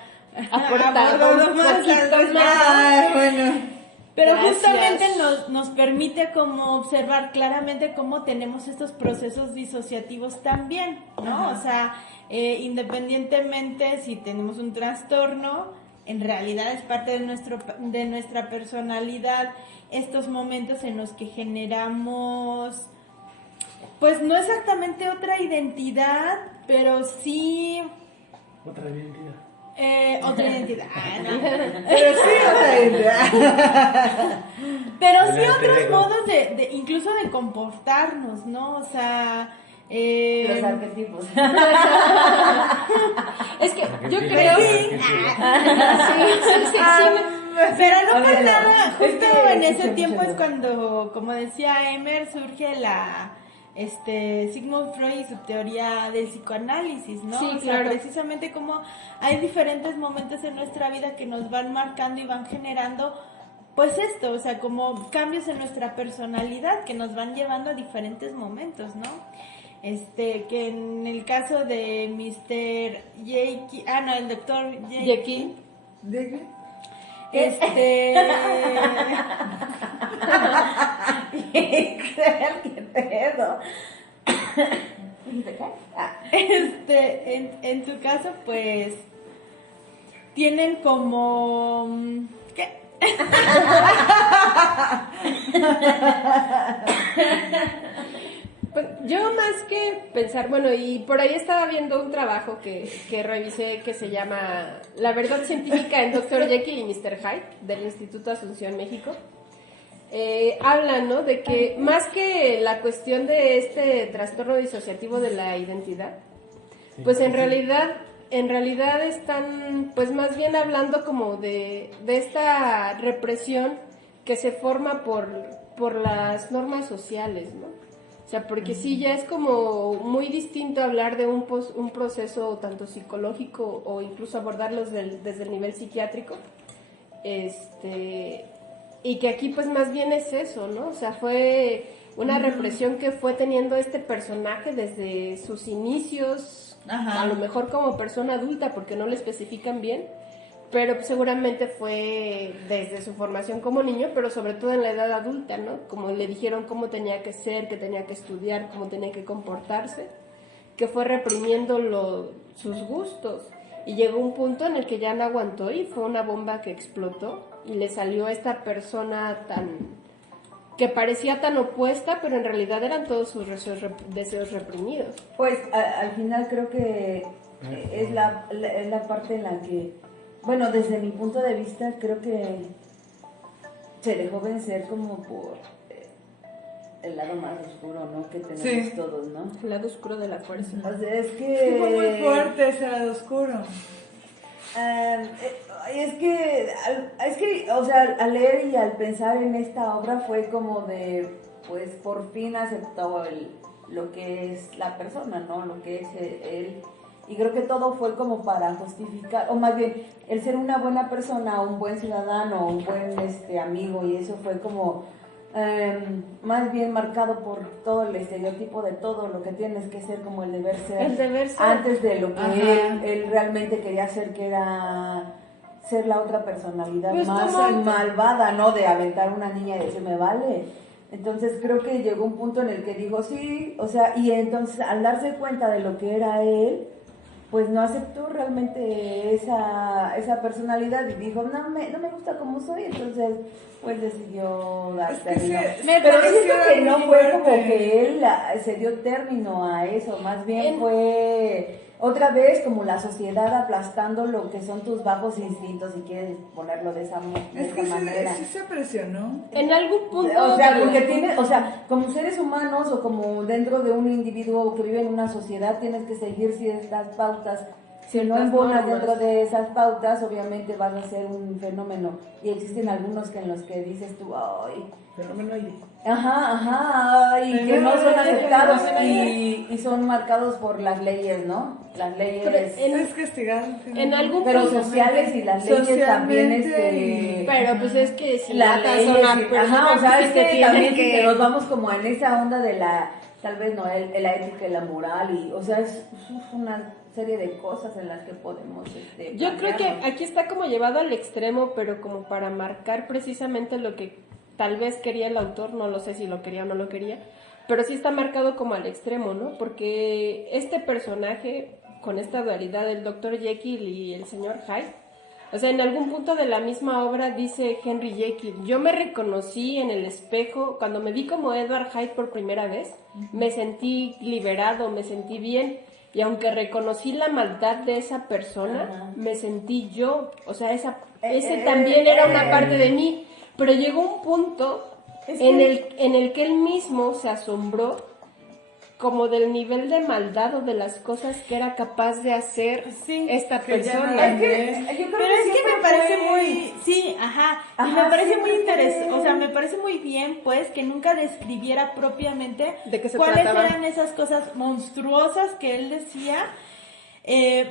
aportado un poquito más. Ay, bueno. Pero Gracias. justamente nos permite como observar claramente cómo tenemos estos procesos disociativos también, ¿no? Ajá. O sea, independientemente si tenemos un trastorno, en realidad es parte de nuestra personalidad, estos momentos en los que generamos, pues no exactamente otra identidad, pero sí... Otra identidad. Otra identidad. No. Pero sí, otra idea. Pero sí El otros alter ego. modos de incluso de comportarnos, ¿no? O sea, Los arquetipos. Es que yo creo... pero no por Bueno, nada, es justo que en ese escuché tiempo mucho es cuando, como decía Emer, surge Sigmund Freud y su teoría del psicoanálisis, ¿no? Sí, O sea, claro. precisamente como hay diferentes momentos en nuestra vida que nos van marcando y van generando, pues esto, o sea, como cambios en nuestra personalidad que nos van llevando a diferentes momentos, ¿no? que en el caso de Mr. Jekyll, el doctor Jekyll. ¿De ¿Qué pedo? ¿Dijiste qué? en tu caso, pues, tienen como, ¿qué? Pues yo más que pensar, bueno, y por ahí estaba viendo un trabajo que revisé que se llama La verdad científica en Dr. Jekyll y Mr. Hyde del Instituto Asunción, México. Hablan, ¿no?, de que más que la cuestión de este trastorno disociativo de la identidad, pues en realidad están pues más bien hablando como de esta represión que se forma por las normas sociales, ¿no? O sea, porque sí, ya es como muy distinto hablar de un proceso tanto psicológico o incluso abordarlos desde el nivel psiquiátrico, y que aquí pues más bien es eso, ¿no? O sea, fue una represión que fue teniendo este personaje desde sus inicios, Ajá. a lo mejor como persona adulta, porque no lo especifican bien, pero pues seguramente fue desde su formación como niño, pero sobre todo en la edad adulta, ¿no? Como le dijeron cómo tenía que ser, que tenía que estudiar, cómo tenía que comportarse, que fue reprimiendo sus gustos. Y llegó un punto en el que ya no aguantó y fue una bomba que explotó y le salió esta persona que parecía tan opuesta, pero en realidad eran todos sus deseos reprimidos. Pues al final creo que es la parte en la que, bueno, desde mi punto de vista, creo que se dejó vencer como por el lado más oscuro, ¿no?, que tenemos todos, ¿no? El lado oscuro de la fuerza. O sea, es que... Fue muy fuerte ese lado oscuro. Es que, o sea, al leer y al pensar en esta obra fue como de, pues por fin aceptó lo que es la persona, ¿no? Lo que es él. Y creo que todo fue como para justificar, o más bien, el ser una buena persona, un buen ciudadano, un buen amigo, y eso fue como más bien marcado por todo el estereotipo de todo lo que tienes que ser, como el deber ser, antes de lo que él realmente quería hacer, que era ser la otra personalidad, pues más malvada, ¿no? De aventar a una niña y decir, me vale. Entonces creo que llegó un punto en el que dijo sí, o sea, y entonces al darse cuenta de lo que era él, pues no aceptó realmente esa personalidad y dijo, no me gusta como soy, entonces pues decidió dar término. Pero siento que no fue como que él se dio término a eso, más bien fue otra vez como la sociedad aplastando lo que son tus bajos instintos, si quieres ponerlo de esa manera. Sí se presionó. En algún punto... O sea, porque como seres humanos o como dentro de un individuo que vive en una sociedad, tienes que seguir ciertas pautas. Si no embonas dentro de esas pautas, obviamente vas a ser un fenómeno. Y existen algunos en los que dices tú, ay... Fenómeno ahí. Y que no son aceptados y son marcados por las leyes, ¿no? Las leyes... Es castigado. En algún pero punto... sociales y las leyes también, Pero pues es que si las leyes, o sea, es que también que nos vamos como en esa onda de tal vez no, la ética y la moral, y, o sea, es una serie de cosas en las que podemos yo creo que aquí está como llevado al extremo, pero como para marcar precisamente lo que tal vez quería el autor, no lo sé si lo quería o no lo quería, pero sí está marcado como al extremo, ¿no? Porque este personaje, con esta dualidad del Dr. Jekyll y el señor Hyde, o sea, en algún punto de la misma obra dice Henry Jekyll, yo me reconocí en el espejo, cuando me vi como Edward Hyde por primera vez, me sentí liberado, me sentí bien, y aunque reconocí la maldad de esa persona, me sentí yo, o sea, ese también era una parte de mí, pero llegó un punto en el que él mismo se asombró como del nivel de maldad o de las cosas que era capaz de hacer esta persona. Pero es que me parece muy... Sí, y me parece muy interesante, o sea, me parece muy bien, pues, que nunca describiera propiamente ¿De qué se cuáles trataba? eran esas cosas monstruosas que él decía,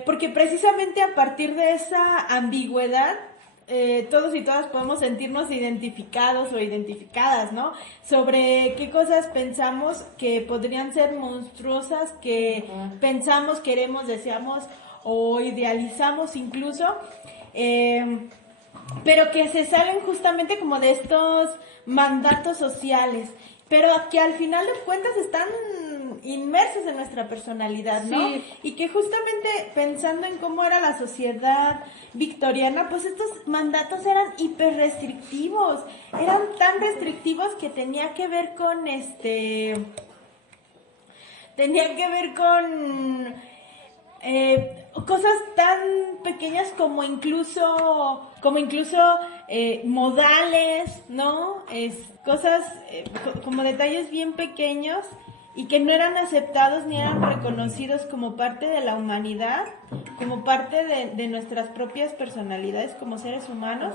porque precisamente a partir de esa ambigüedad todos y todas podemos sentirnos identificados o identificadas, ¿no? Sobre qué cosas pensamos que podrían ser monstruosas, que pensamos, queremos, deseamos o idealizamos incluso, pero que se salen justamente como de estos mandatos sociales, pero que al final de cuentas están inmersos en nuestra personalidad, ¿no? Sí. Y que justamente pensando en cómo era la sociedad victoriana, pues estos mandatos eran hiper restrictivos, eran tan restrictivos que tenía que ver con cosas tan pequeñas como incluso modales, ¿no? Cosas como detalles bien pequeños y que no eran aceptados ni eran reconocidos como parte de la humanidad, como parte de nuestras propias personalidades como seres humanos.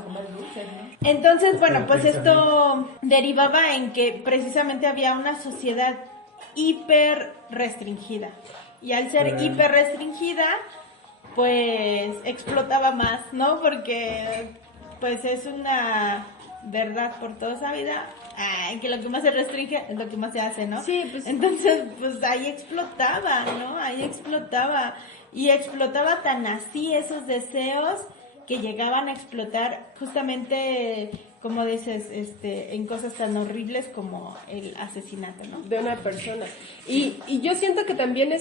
Entonces, bueno, pues esto derivaba en que precisamente había una sociedad hiper restringida. Y al ser hiper restringida, pues explotaba más, ¿no? Porque pues es una verdad por toda esa vida, que lo que más se restringe es lo que más se hace, ¿no? Sí, pues. Entonces, pues ahí explotaba, ¿no? Ahí explotaba. Y explotaba tan así esos deseos que llegaban a explotar justamente, como dices, en cosas tan horribles como el asesinato, ¿no? De una persona. Y yo siento que también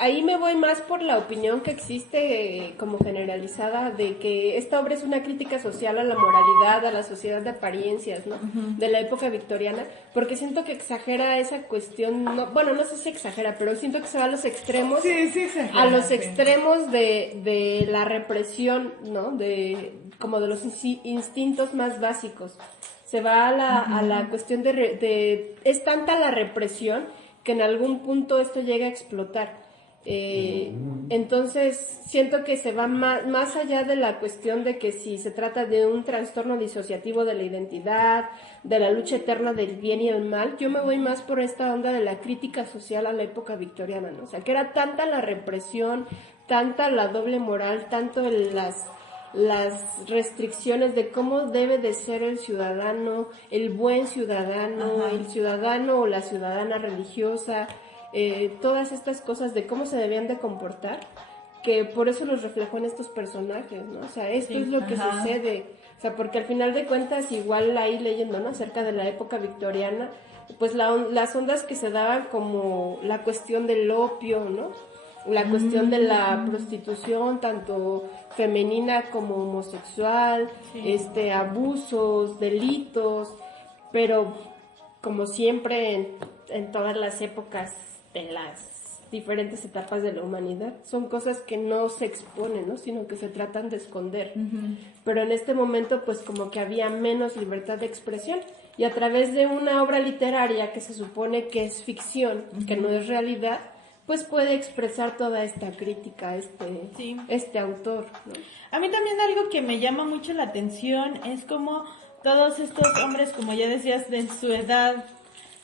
ahí me voy más por la opinión que existe como generalizada de que esta obra es una crítica social a la moralidad, a la sociedad de apariencias, ¿no? De la época victoriana, porque siento que exagera esa cuestión, no sé si exagera, pero siento que se va a los extremos. Sí, exagera, a los sí. extremos de la represión, ¿no? Como de los instintos más básicos. Se va a la cuestión es tanta la represión que en algún punto esto llega a explotar. Entonces siento que se va más allá de la cuestión de que si se trata de un trastorno disociativo de la identidad, de la lucha eterna del bien y el mal. Yo me voy más por esta onda de la crítica social a la época victoriana, ¿no? O sea, que era tanta la represión, tanta la doble moral, tanto las restricciones de cómo debe de ser el ciudadano, el buen ciudadano, el ciudadano o la ciudadana religiosa, todas estas cosas de cómo se debían de comportar, que por eso los reflejó en estos personajes, ¿no? O sea, esto es lo que sucede, o sea, porque al final de cuentas, igual ahí leyendo, ¿no? Acerca de la época victoriana, pues las ondas que se daban como la cuestión del opio, ¿no? La cuestión de la prostitución, tanto femenina como homosexual, abusos, delitos, pero como siempre en todas las épocas de las diferentes etapas de la humanidad, son cosas que no se exponen, ¿no? Sino que se tratan de esconder. Pero en este momento pues como que había menos libertad de expresión y a través de una obra literaria que se supone que es ficción, que no es realidad, pues puede expresar toda esta crítica este autor, ¿no? A mí también algo que me llama mucho la atención es como todos estos hombres, como ya decías, de su edad,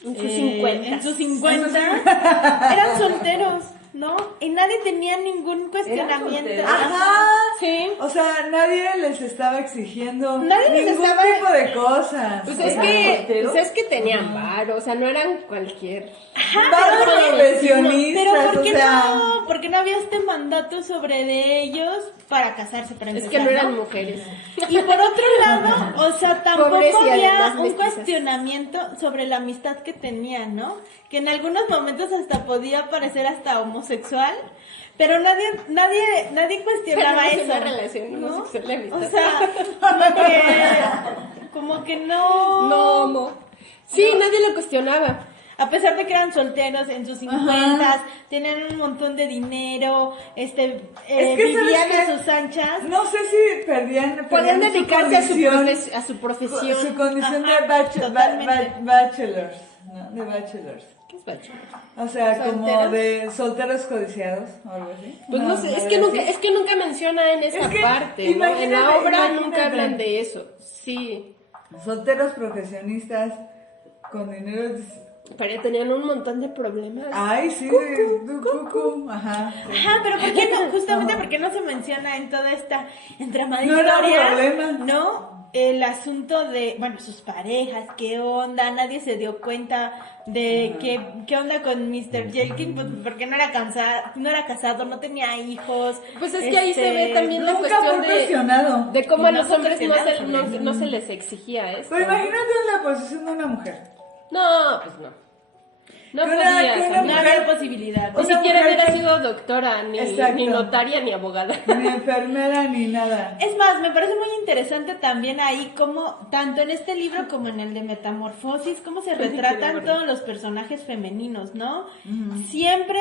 En sus 50. eran solteros, ¿no? Y nadie tenía ningún cuestionamiento. Ajá. Sí. O sea, nadie les estaba exigiendo Nadie les ningún estaba- tipo de cosas. Pues es que tenían varo, o sea, no eran cualquier. Varios profesionistas, Pero ¿por qué o sea, no? ¿Por qué no había este mandato sobre de ellos para casarse, para Es empezar, que no eran mujeres. Y por otro lado, o sea, tampoco Pobres y había además un mestizas. cuestionamiento sobre la amistad que tenían, ¿no? Que en algunos momentos hasta podía parecer hasta homosexual, pero nadie cuestionaba Pero no es eso. una relación ¿no? homosexual de amistad. O sea, como que no. No. Sí, nadie lo cuestionaba. A pesar de que eran solteros en sus 50, tenían un montón de dinero, Es que, ¿sabes vivían qué? a sus anchas. no sé si perdían Podían dedicarse a condición- a su profesión. su condición Ajá, de totalmente. bachelors, ¿no? De bachelors. ¿Qué es bachelor? O sea, como ¿Solteros? de solteros codiciados o algo así. Pues no sé, algo es que nunca menciona en esa Es que, parte, ¿no? En la imagínate, obra nunca imagínate. hablan de eso. Sí. Solteros profesionistas con dinero Pero tenían un montón de problemas. Ay, sí, cucú. Ajá. Ajá, pero ¿por qué no? Justamente porque no se menciona en toda esta entramada No era un historia, problema. ¿no? El asunto de, bueno, sus parejas, qué onda, nadie se dio cuenta de qué onda con Mr. Jenkins, pues, porque no era casado, no tenía hijos. Pues es que ahí se ve también la Nunca cuestión fue cuestionado. de cómo a los fue hombres cuestionado no se les exigía esto. Pero imagínate en la posición de una mujer. No, pues no. No Que una podías, No amiga. había posibilidad. Ni Una siquiera mujer hubiera que- sido doctora, Exacto. ni notaria, ni abogada. Ni enfermera, ni nada. Es más, me parece muy interesante también ahí cómo, tanto en este libro como en el de Metamorfosis, cómo se retratan todos los personajes femeninos, ¿no? Siempre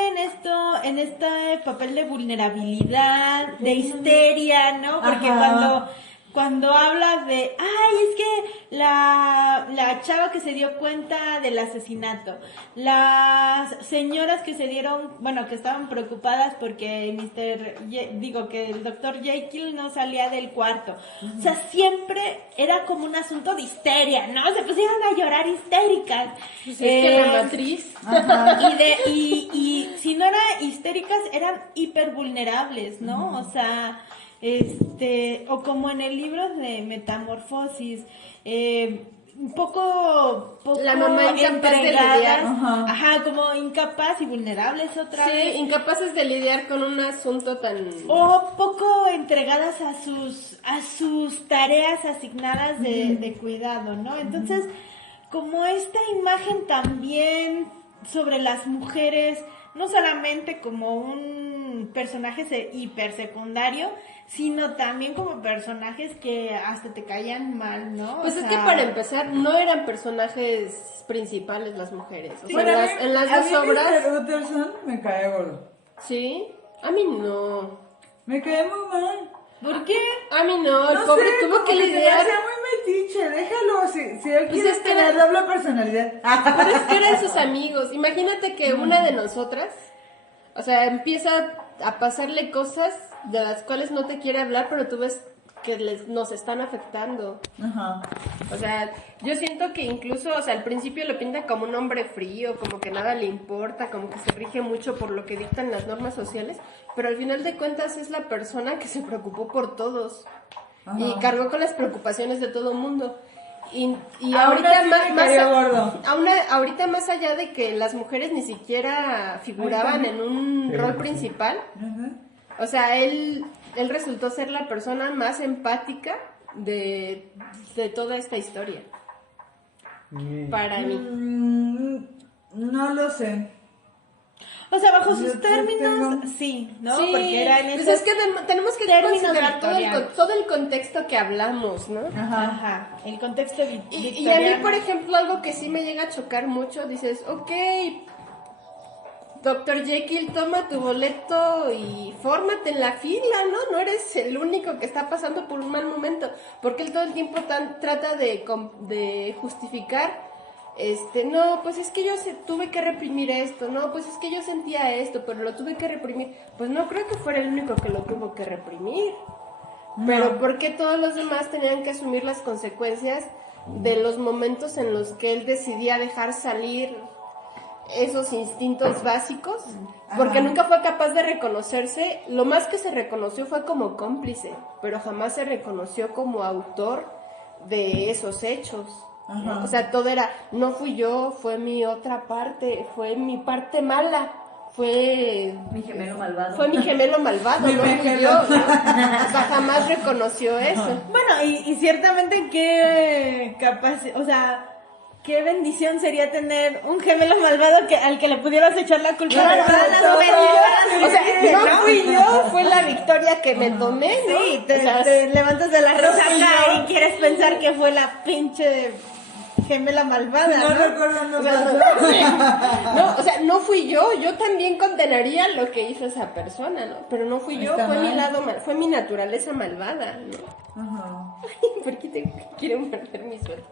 en este papel de vulnerabilidad, de histeria, ¿no? Porque Ajá. cuando habla de, ay, es que la chava que se dio cuenta del asesinato, las señoras que que estaban preocupadas porque que el doctor Jekyll no salía del cuarto. O sea, siempre era como un asunto de histeria, ¿no? Se pusieron a llorar histéricas. Pues es que la matriz. Ajá. Y si no eran histéricas, eran hipervulnerables, ¿no? O sea, o como en el libro de Metamorfosis, un poco La mamá incapaz de entregadas, lidiar. ajá, como incapaz y vulnerables otra Sí, vez, incapaces de lidiar con un asunto tan... o poco entregadas a sus tareas asignadas de cuidado, ¿no? Entonces, como esta imagen también sobre las mujeres, no solamente como un personaje hipersecundario, sino también como personajes que hasta te caían mal, ¿no? Pues O es sea, que para empezar, no eran personajes principales las mujeres. O sea, Bueno, en las a dos mí obras... Mr. Utterson me cae gordo. Sí, a mí no. Me cae muy mal. ¿por qué? A mí no, el No pobre sé, tuvo como que se me lidiar. hace muy metiche, déjalo. Si él quiere es que tener era- doble personalidad. Pero es que eran sus amigos. Imagínate que una de nosotras, o sea, empieza a pasarle cosas de las cuales no te quiere hablar, pero tú ves que nos están afectando. Ajá. O sea, yo siento que incluso, o sea, al principio lo pinta como un hombre frío, como que nada le importa, como que se rige mucho por lo que dictan las normas sociales, pero al final de cuentas es la persona que se preocupó por todos y cargó con las preocupaciones de todo el mundo. Y ahorita sí me cayó gordo. ahorita más allá de que las mujeres ni siquiera figuraban en un rol principal, o sea, él resultó ser la persona más empática de toda esta historia. Para mí. No lo sé. O sea, bajo Yo sus términos, sí, ¿no? Sí, Porque era en pues esos es que tenemos que términos considerar victorianos. todo el contexto que hablamos, ¿no? Ajá, el contexto Y a mí, victoriano. por ejemplo, algo que sí me llega a chocar mucho, dices, ok, Dr. Jekyll, toma tu boleto y fórmate en la fila, ¿no? No eres el único que está pasando por un mal momento, porque él todo el tiempo trata de justificar, no, pues es que yo tuve que reprimir esto, no, pues es que yo sentía esto, pero lo tuve que reprimir. Pues no creo que fuera el único que lo tuvo que reprimir. Pero ¿por qué todos los demás tenían que asumir las consecuencias de los momentos en los que él decidía dejar salir esos instintos básicos? Porque nunca fue capaz de reconocerse. Lo más que se reconoció fue como cómplice, pero jamás se reconoció como autor de esos hechos. O sea, todo era, no fui yo, fue mi otra parte, fue mi parte mala. Fue Mi gemelo malvado. Fue mi gemelo malvado, Mi no fui gemelo. yo. O sea, jamás reconoció eso. Bueno, y ciertamente qué o sea, qué bendición sería tener un gemelo malvado al que le pudieras echar la culpa de todas las pérdidas. O sea, no fui yo, fue la victoria que me tomé, ¿no? Sí, O sea, te levantas de la pero resaca fui yo. y quieres pensar que fue la pinche gemela malvada, No ¿no? recuerdo, no O sea, pasó. no, o sea, no fui yo también condenaría lo que hizo esa persona, ¿no? Pero no fui yo, Está fue mi mal. lado fue mi naturaleza malvada, ¿no? Ajá. ¿Por qué te quiero morder mi suerte?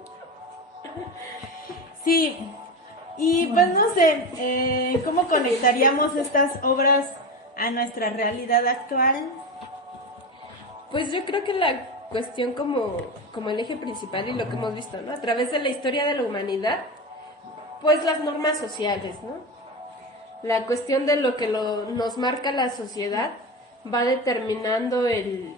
Sí, y pues no sé, ¿cómo conectaríamos estas obras a nuestra realidad actual? Pues yo creo que la cuestión como el eje principal y lo que hemos visto, ¿no? A través de la historia de la humanidad, pues las normas sociales, ¿no? La cuestión de lo que nos marca la sociedad va determinando el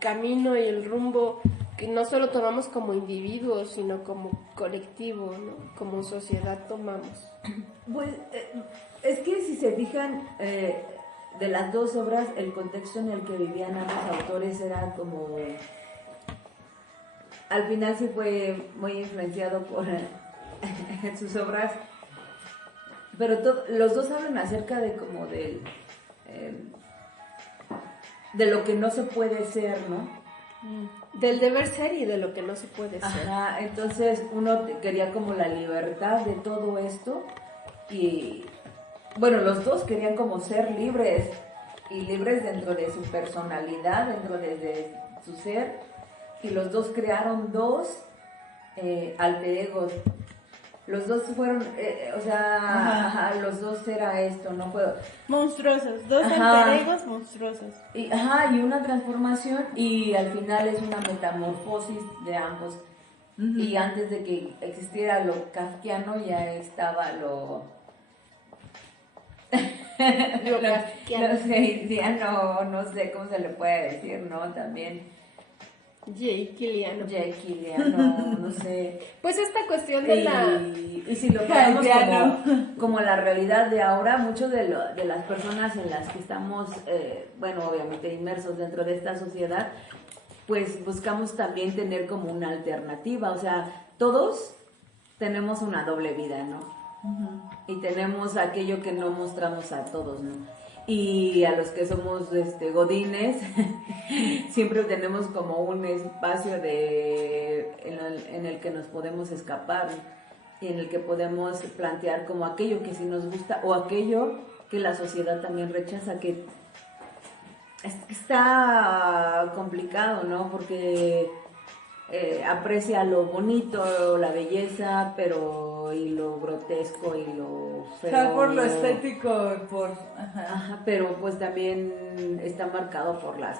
camino y el rumbo que no solo tomamos como individuos, sino como colectivo, ¿no? Como sociedad tomamos. Pues es que si se fijan, de las dos obras, el contexto en el que vivían ambos autores era como... Al final sí fue muy influenciado por sus obras, pero los dos hablan acerca de como de lo que no se puede ser, ¿no? Del deber ser y de lo que no se puede ser. Ajá, entonces uno quería como la libertad de todo esto y bueno, los dos querían como ser libres y libres dentro de su personalidad, dentro de su ser, y los dos crearon dos alter egos. Los dos fueron, ajá, los dos era esto, no puedo. Monstruosos, dos Ajá. alter egos monstruosos. Y una transformación y al final es una metamorfosis de ambos. Y antes de que existiera lo kafkiano ya estaba lo kafkiano, no sé cómo se le puede decir, ¿no? También Jekyliano. no sé. Pues esta cuestión de Y si lo vemos como la realidad de ahora, muchos de las personas en las que estamos, bueno, obviamente inmersos dentro de esta sociedad, pues buscamos también tener como una alternativa, o sea, todos tenemos una doble vida, ¿no? Y tenemos aquello que no mostramos a todos, ¿no? Y a los que somos godines, siempre tenemos como un espacio en el que nos podemos escapar y en el que podemos plantear como aquello que sí nos gusta o aquello que la sociedad también rechaza, que está complicado, ¿no? Porque aprecia lo bonito, la belleza, pero y lo grotesco y lo feo. O sea, por lo estético, por... Ajá, pero pues también está marcado por la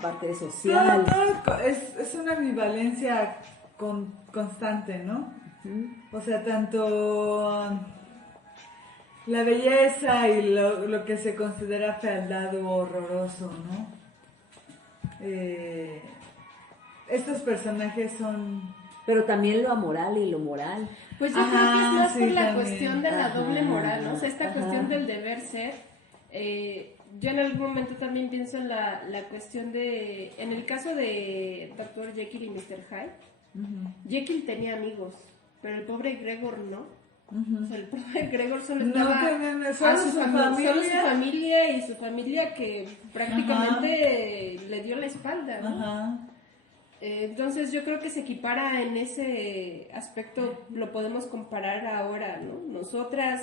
parte social. No, es una ambivalencia constante, ¿no? O sea, tanto la belleza y lo que se considera fealdad o horroroso, ¿no? Estos personajes son... Pero también lo amoral y lo moral. Pues yo creo que es más sí, por la también. cuestión de la doble moral, ¿no? O sea, esta Ajá. cuestión del deber ser. Yo en algún momento también pienso en la cuestión de... En el caso de Dr. Jekyll y Mr. Hyde, Jekyll tenía amigos, pero el pobre Gregor no. O sea, el pobre Gregor solo No estaba tenía- solo su solo su familia. familia y su familia que prácticamente le dio la espalda, ¿no? Ajá. Entonces yo creo que se equipara en ese aspecto, lo podemos comparar ahora, ¿no? Nosotras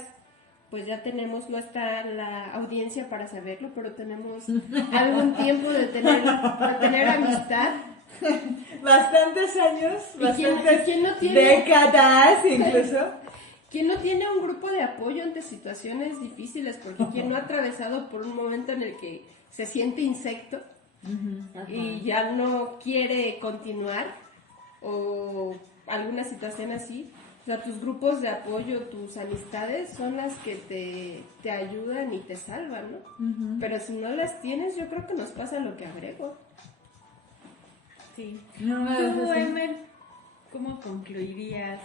pues ya tenemos, no está la audiencia para saberlo, pero tenemos algún tiempo de tener amistad. Bastantes años, bastantes quién no tiene? décadas incluso. ¿Quién no tiene un grupo de apoyo ante situaciones difíciles? Porque quien no ha atravesado por un momento en el que se siente insecto y ya no quiere continuar o alguna situación así. O sea, tus grupos de apoyo, tus amistades son las que te ayudan y te salvan, ¿no? Pero si no las tienes, yo creo que nos pasa lo que a Gregor. Sí. No me Tú, dejes así. Emer, ¿cómo concluirías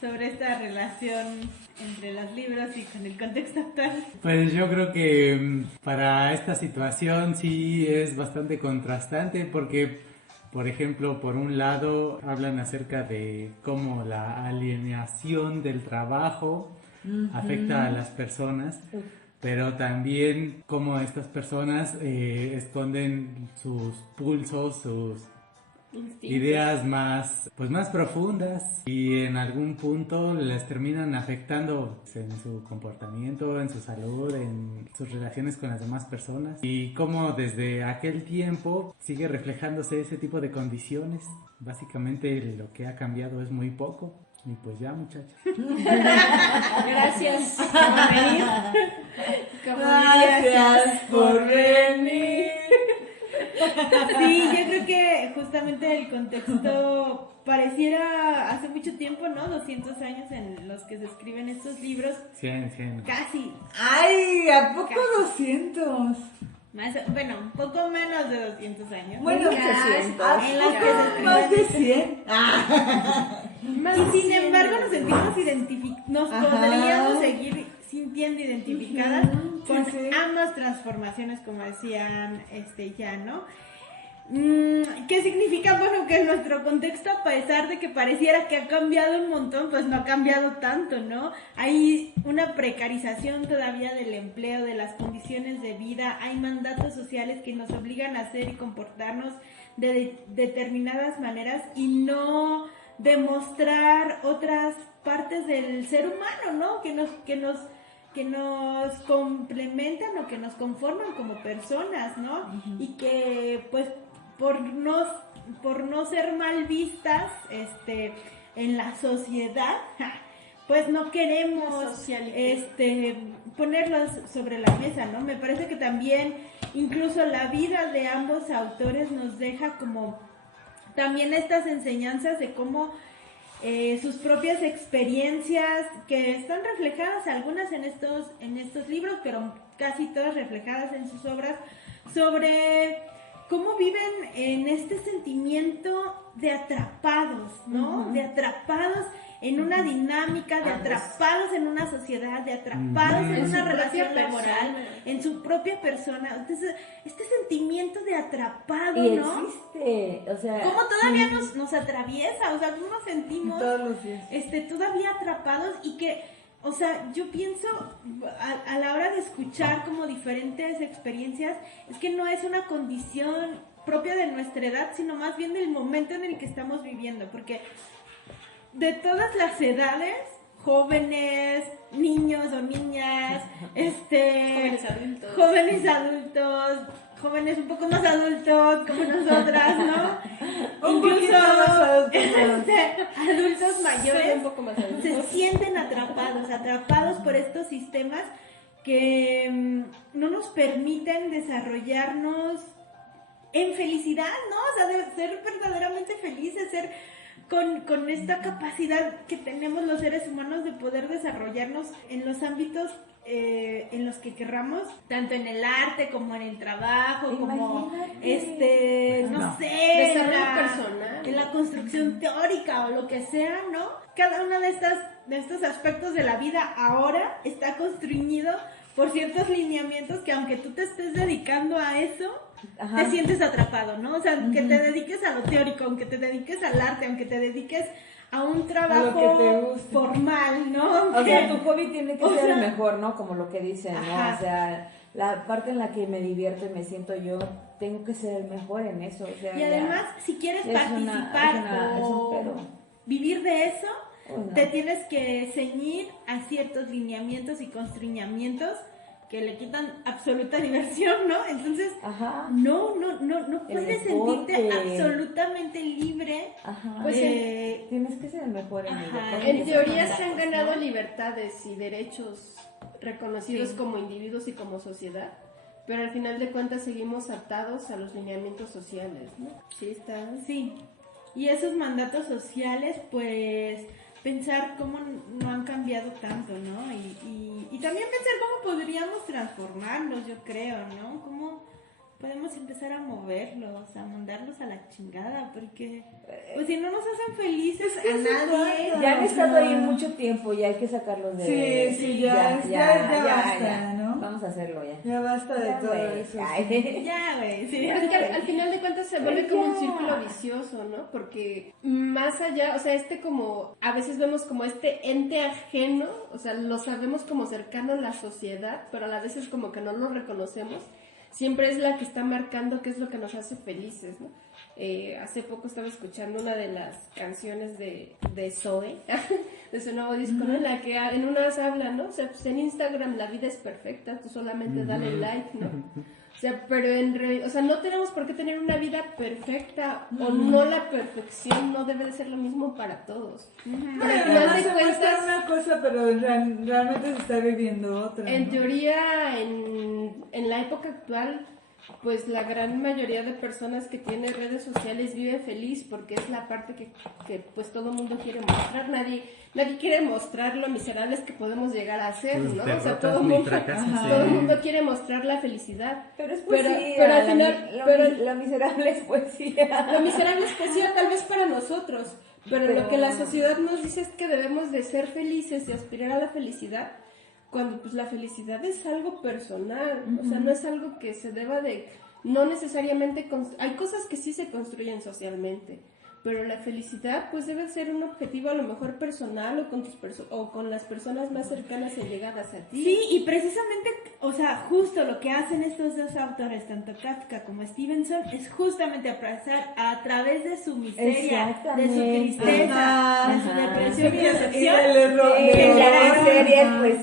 sobre esta relación entre los libros y con el contexto actual? Pues yo creo que para esta situación sí es bastante contrastante porque, por ejemplo, por un lado hablan acerca de cómo la alienación del trabajo afecta a las personas, pero también cómo estas personas esconden sus pulsos, sus ideas más profundas y en algún punto les terminan afectando en su comportamiento, en su salud, en sus relaciones con las demás personas y cómo desde aquel tiempo sigue reflejándose ese tipo de condiciones. Básicamente lo que ha cambiado es muy poco y pues ya, muchachos. Gracias por venir. Gracias por venir. Sí, yo creo que justamente el contexto pareciera hace mucho tiempo, ¿no? 200 años en los que se escriben estos libros. 100. Casi. Ay, ¿a poco 200? Más, bueno, un poco menos de 200 años. Bueno, Casi. En las que se escriben. más de 100. Ah. Y sin embargo nos sentimos identificados, nos Ajá. podríamos seguir sintiendo identificadas Ujú, con sí, sí. ambas transformaciones, como decían ya, ¿no? ¿Qué significa? Bueno, que en nuestro contexto, a pesar de que pareciera que ha cambiado un montón, pues no ha cambiado tanto, ¿no? Hay una precarización todavía del empleo, de las condiciones de vida, hay mandatos sociales que nos obligan a hacer y comportarnos de determinadas maneras y no demostrar otras partes del ser humano, ¿no? Que nos complementan o que nos conforman como personas, ¿no? Y que pues por no ser mal vistas en la sociedad, pues no queremos ponerlos sobre la mesa, ¿no? Me parece que también incluso la vida de ambos autores nos deja como también estas enseñanzas de cómo sus propias experiencias, que están reflejadas algunas en estos libros, pero casi todas reflejadas en sus obras, sobre cómo viven en este sentimiento de atrapados, ¿no? Uh-huh. De atrapados en una dinámica, de atrapados en una sociedad, de atrapados en una relación laboral, en su propia persona. Entonces, este sentimiento de atrapado, Y ¿no? existe, o sea... ¿Cómo todavía nos atraviesa? O sea, ¿cómo nos sentimos Todos los días. todavía atrapados? Y que, o sea, yo pienso a la hora de escuchar como diferentes experiencias, es que no es una condición propia de nuestra edad, sino más bien del momento en el que estamos viviendo, porque de todas las edades, jóvenes, niños o niñas, jóvenes adultos, jóvenes un poco más adultos como nosotras, ¿no? Un poquito más adultos, adultos mayores un poco más adultos. se sienten atrapados por estos sistemas que no nos permiten desarrollarnos en felicidad, ¿no? O sea, de ser verdaderamente felices, ser con esta capacidad que tenemos los seres humanos de poder desarrollarnos en los ámbitos en los que querramos, tanto en el arte como en el trabajo, como no sé, Desarrollo personal. en la construcción teórica o lo que sea, ¿no? Cada uno de estos aspectos de la vida ahora está construido por ciertos lineamientos que aunque tú te estés dedicando a eso, Ajá. te sientes atrapado, ¿no? O sea, que te dediques a lo teórico, aunque te dediques al arte, aunque te dediques a un trabajo que te guste. formal, ¿no? O sea, tu hobby tiene que O ser sea, el mejor, ¿no? Como lo que dicen, ¿no? Ajá. O sea, la parte en la que me divierto y me siento yo, tengo que ser el mejor en eso. O sea, y además, si quieres es participar es un o pedo. vivir de eso, Uy, no. te tienes que ceñir a ciertos lineamientos y constriñamientos que le quitan absoluta diversión, ¿no? Entonces, Ajá. no puedes deporte. sentirte absolutamente libre. Ajá. Pues tienes que ser el mejor en el Ajá. deporte. En teoría Esos se han mandatos, ganado ¿no? libertades y derechos reconocidos Sí. como individuos y como sociedad, pero al final de cuentas seguimos atados a los lineamientos sociales, ¿no? Sí, está. Sí, y esos mandatos sociales, pues pensar cómo no han cambiado tanto, ¿no? Y también pensar cómo podríamos transformarlos, yo creo, ¿no? Cómo podemos empezar a moverlos, a mandarlos a la chingada, porque pues si no nos hacen felices Es que a eso nadie. pasa. Ya han estado Ajá. ahí mucho tiempo y hay que sacarlos de... Sí, ya basta, ¿no? Vamos a hacerlo ya. Ya basta de Ya, todo güey. eso. Ay. Ya, güey, sí. Pero es que al final de cuentas se vuelve como un círculo vicioso, ¿no? Porque más allá, o sea, como, a veces vemos como este ente ajeno, o sea, lo sabemos como cercano a la sociedad, pero a la vez es como que no lo reconocemos. Siempre es la que está marcando qué es lo que nos hace felices, ¿no? Hace poco estaba escuchando una de las canciones de Zoe, de su nuevo disco, ¿no? En la que en unas habla, ¿no? O sea, pues en Instagram la vida es perfecta, tú solamente dale like, ¿no? O sea, pero o sea, no tenemos por qué tener una vida perfecta o no, la perfección no debe de ser lo mismo para todos. Bueno, Pero al final además de se muestra cuentas, una cosa, pero realmente se está viviendo otra. en ¿no? teoría, en la época actual, pues la gran mayoría de personas que tienen redes sociales vive feliz porque es la parte que pues todo el mundo quiere mostrar. Nadie quiere mostrar lo miserables que podemos llegar a ser, ¿no? O sea, todo el mundo quiere mostrar la felicidad. Pero es poesía, pero al final, lo miserable es poesía. lo miserable es poesía tal vez para nosotros, pero lo que la sociedad nos dice es que debemos de ser felices y aspirar a la felicidad, cuando pues la felicidad es algo personal, o sea, no es algo que se deba de, no necesariamente, hay cosas que sí se construyen socialmente, pero la felicidad pues debe ser un objetivo a lo mejor personal o con o con las personas más cercanas y llegadas a ti. Sí, y precisamente, o sea, justo lo que hacen estos dos autores, tanto Kafka como Stevenson, es justamente abrazar a través de su miseria, de su tristeza, de su depresión y decepción,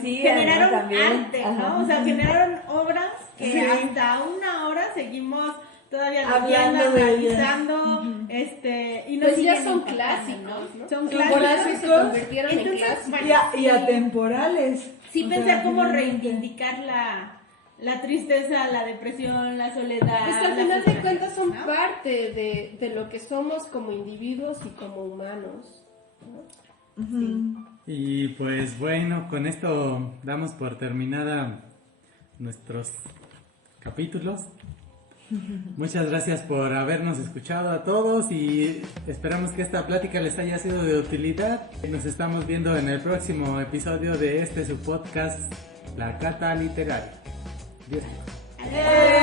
generaron arte, ¿no? O sea, generaron obras que hasta una hora seguimos todavía hablando, analizando, y no pues ya siguen son impactando, clásicos, ¿no? Son clásicos, se convirtieron en clásicos. Bueno, y atemporales. Sí, O pensar sea, cómo finalmente. reivindicar la tristeza, la depresión, la soledad. Pues que al la final de frustración, cuentas son ¿no? parte de lo que somos como individuos y como humanos. Y pues bueno, con esto damos por terminada nuestros capítulos. Muchas gracias por habernos escuchado a todos y esperamos que esta plática les haya sido de utilidad. Nos estamos viendo en el próximo episodio de su podcast, La Cata Literaria. Adiós. Adiós.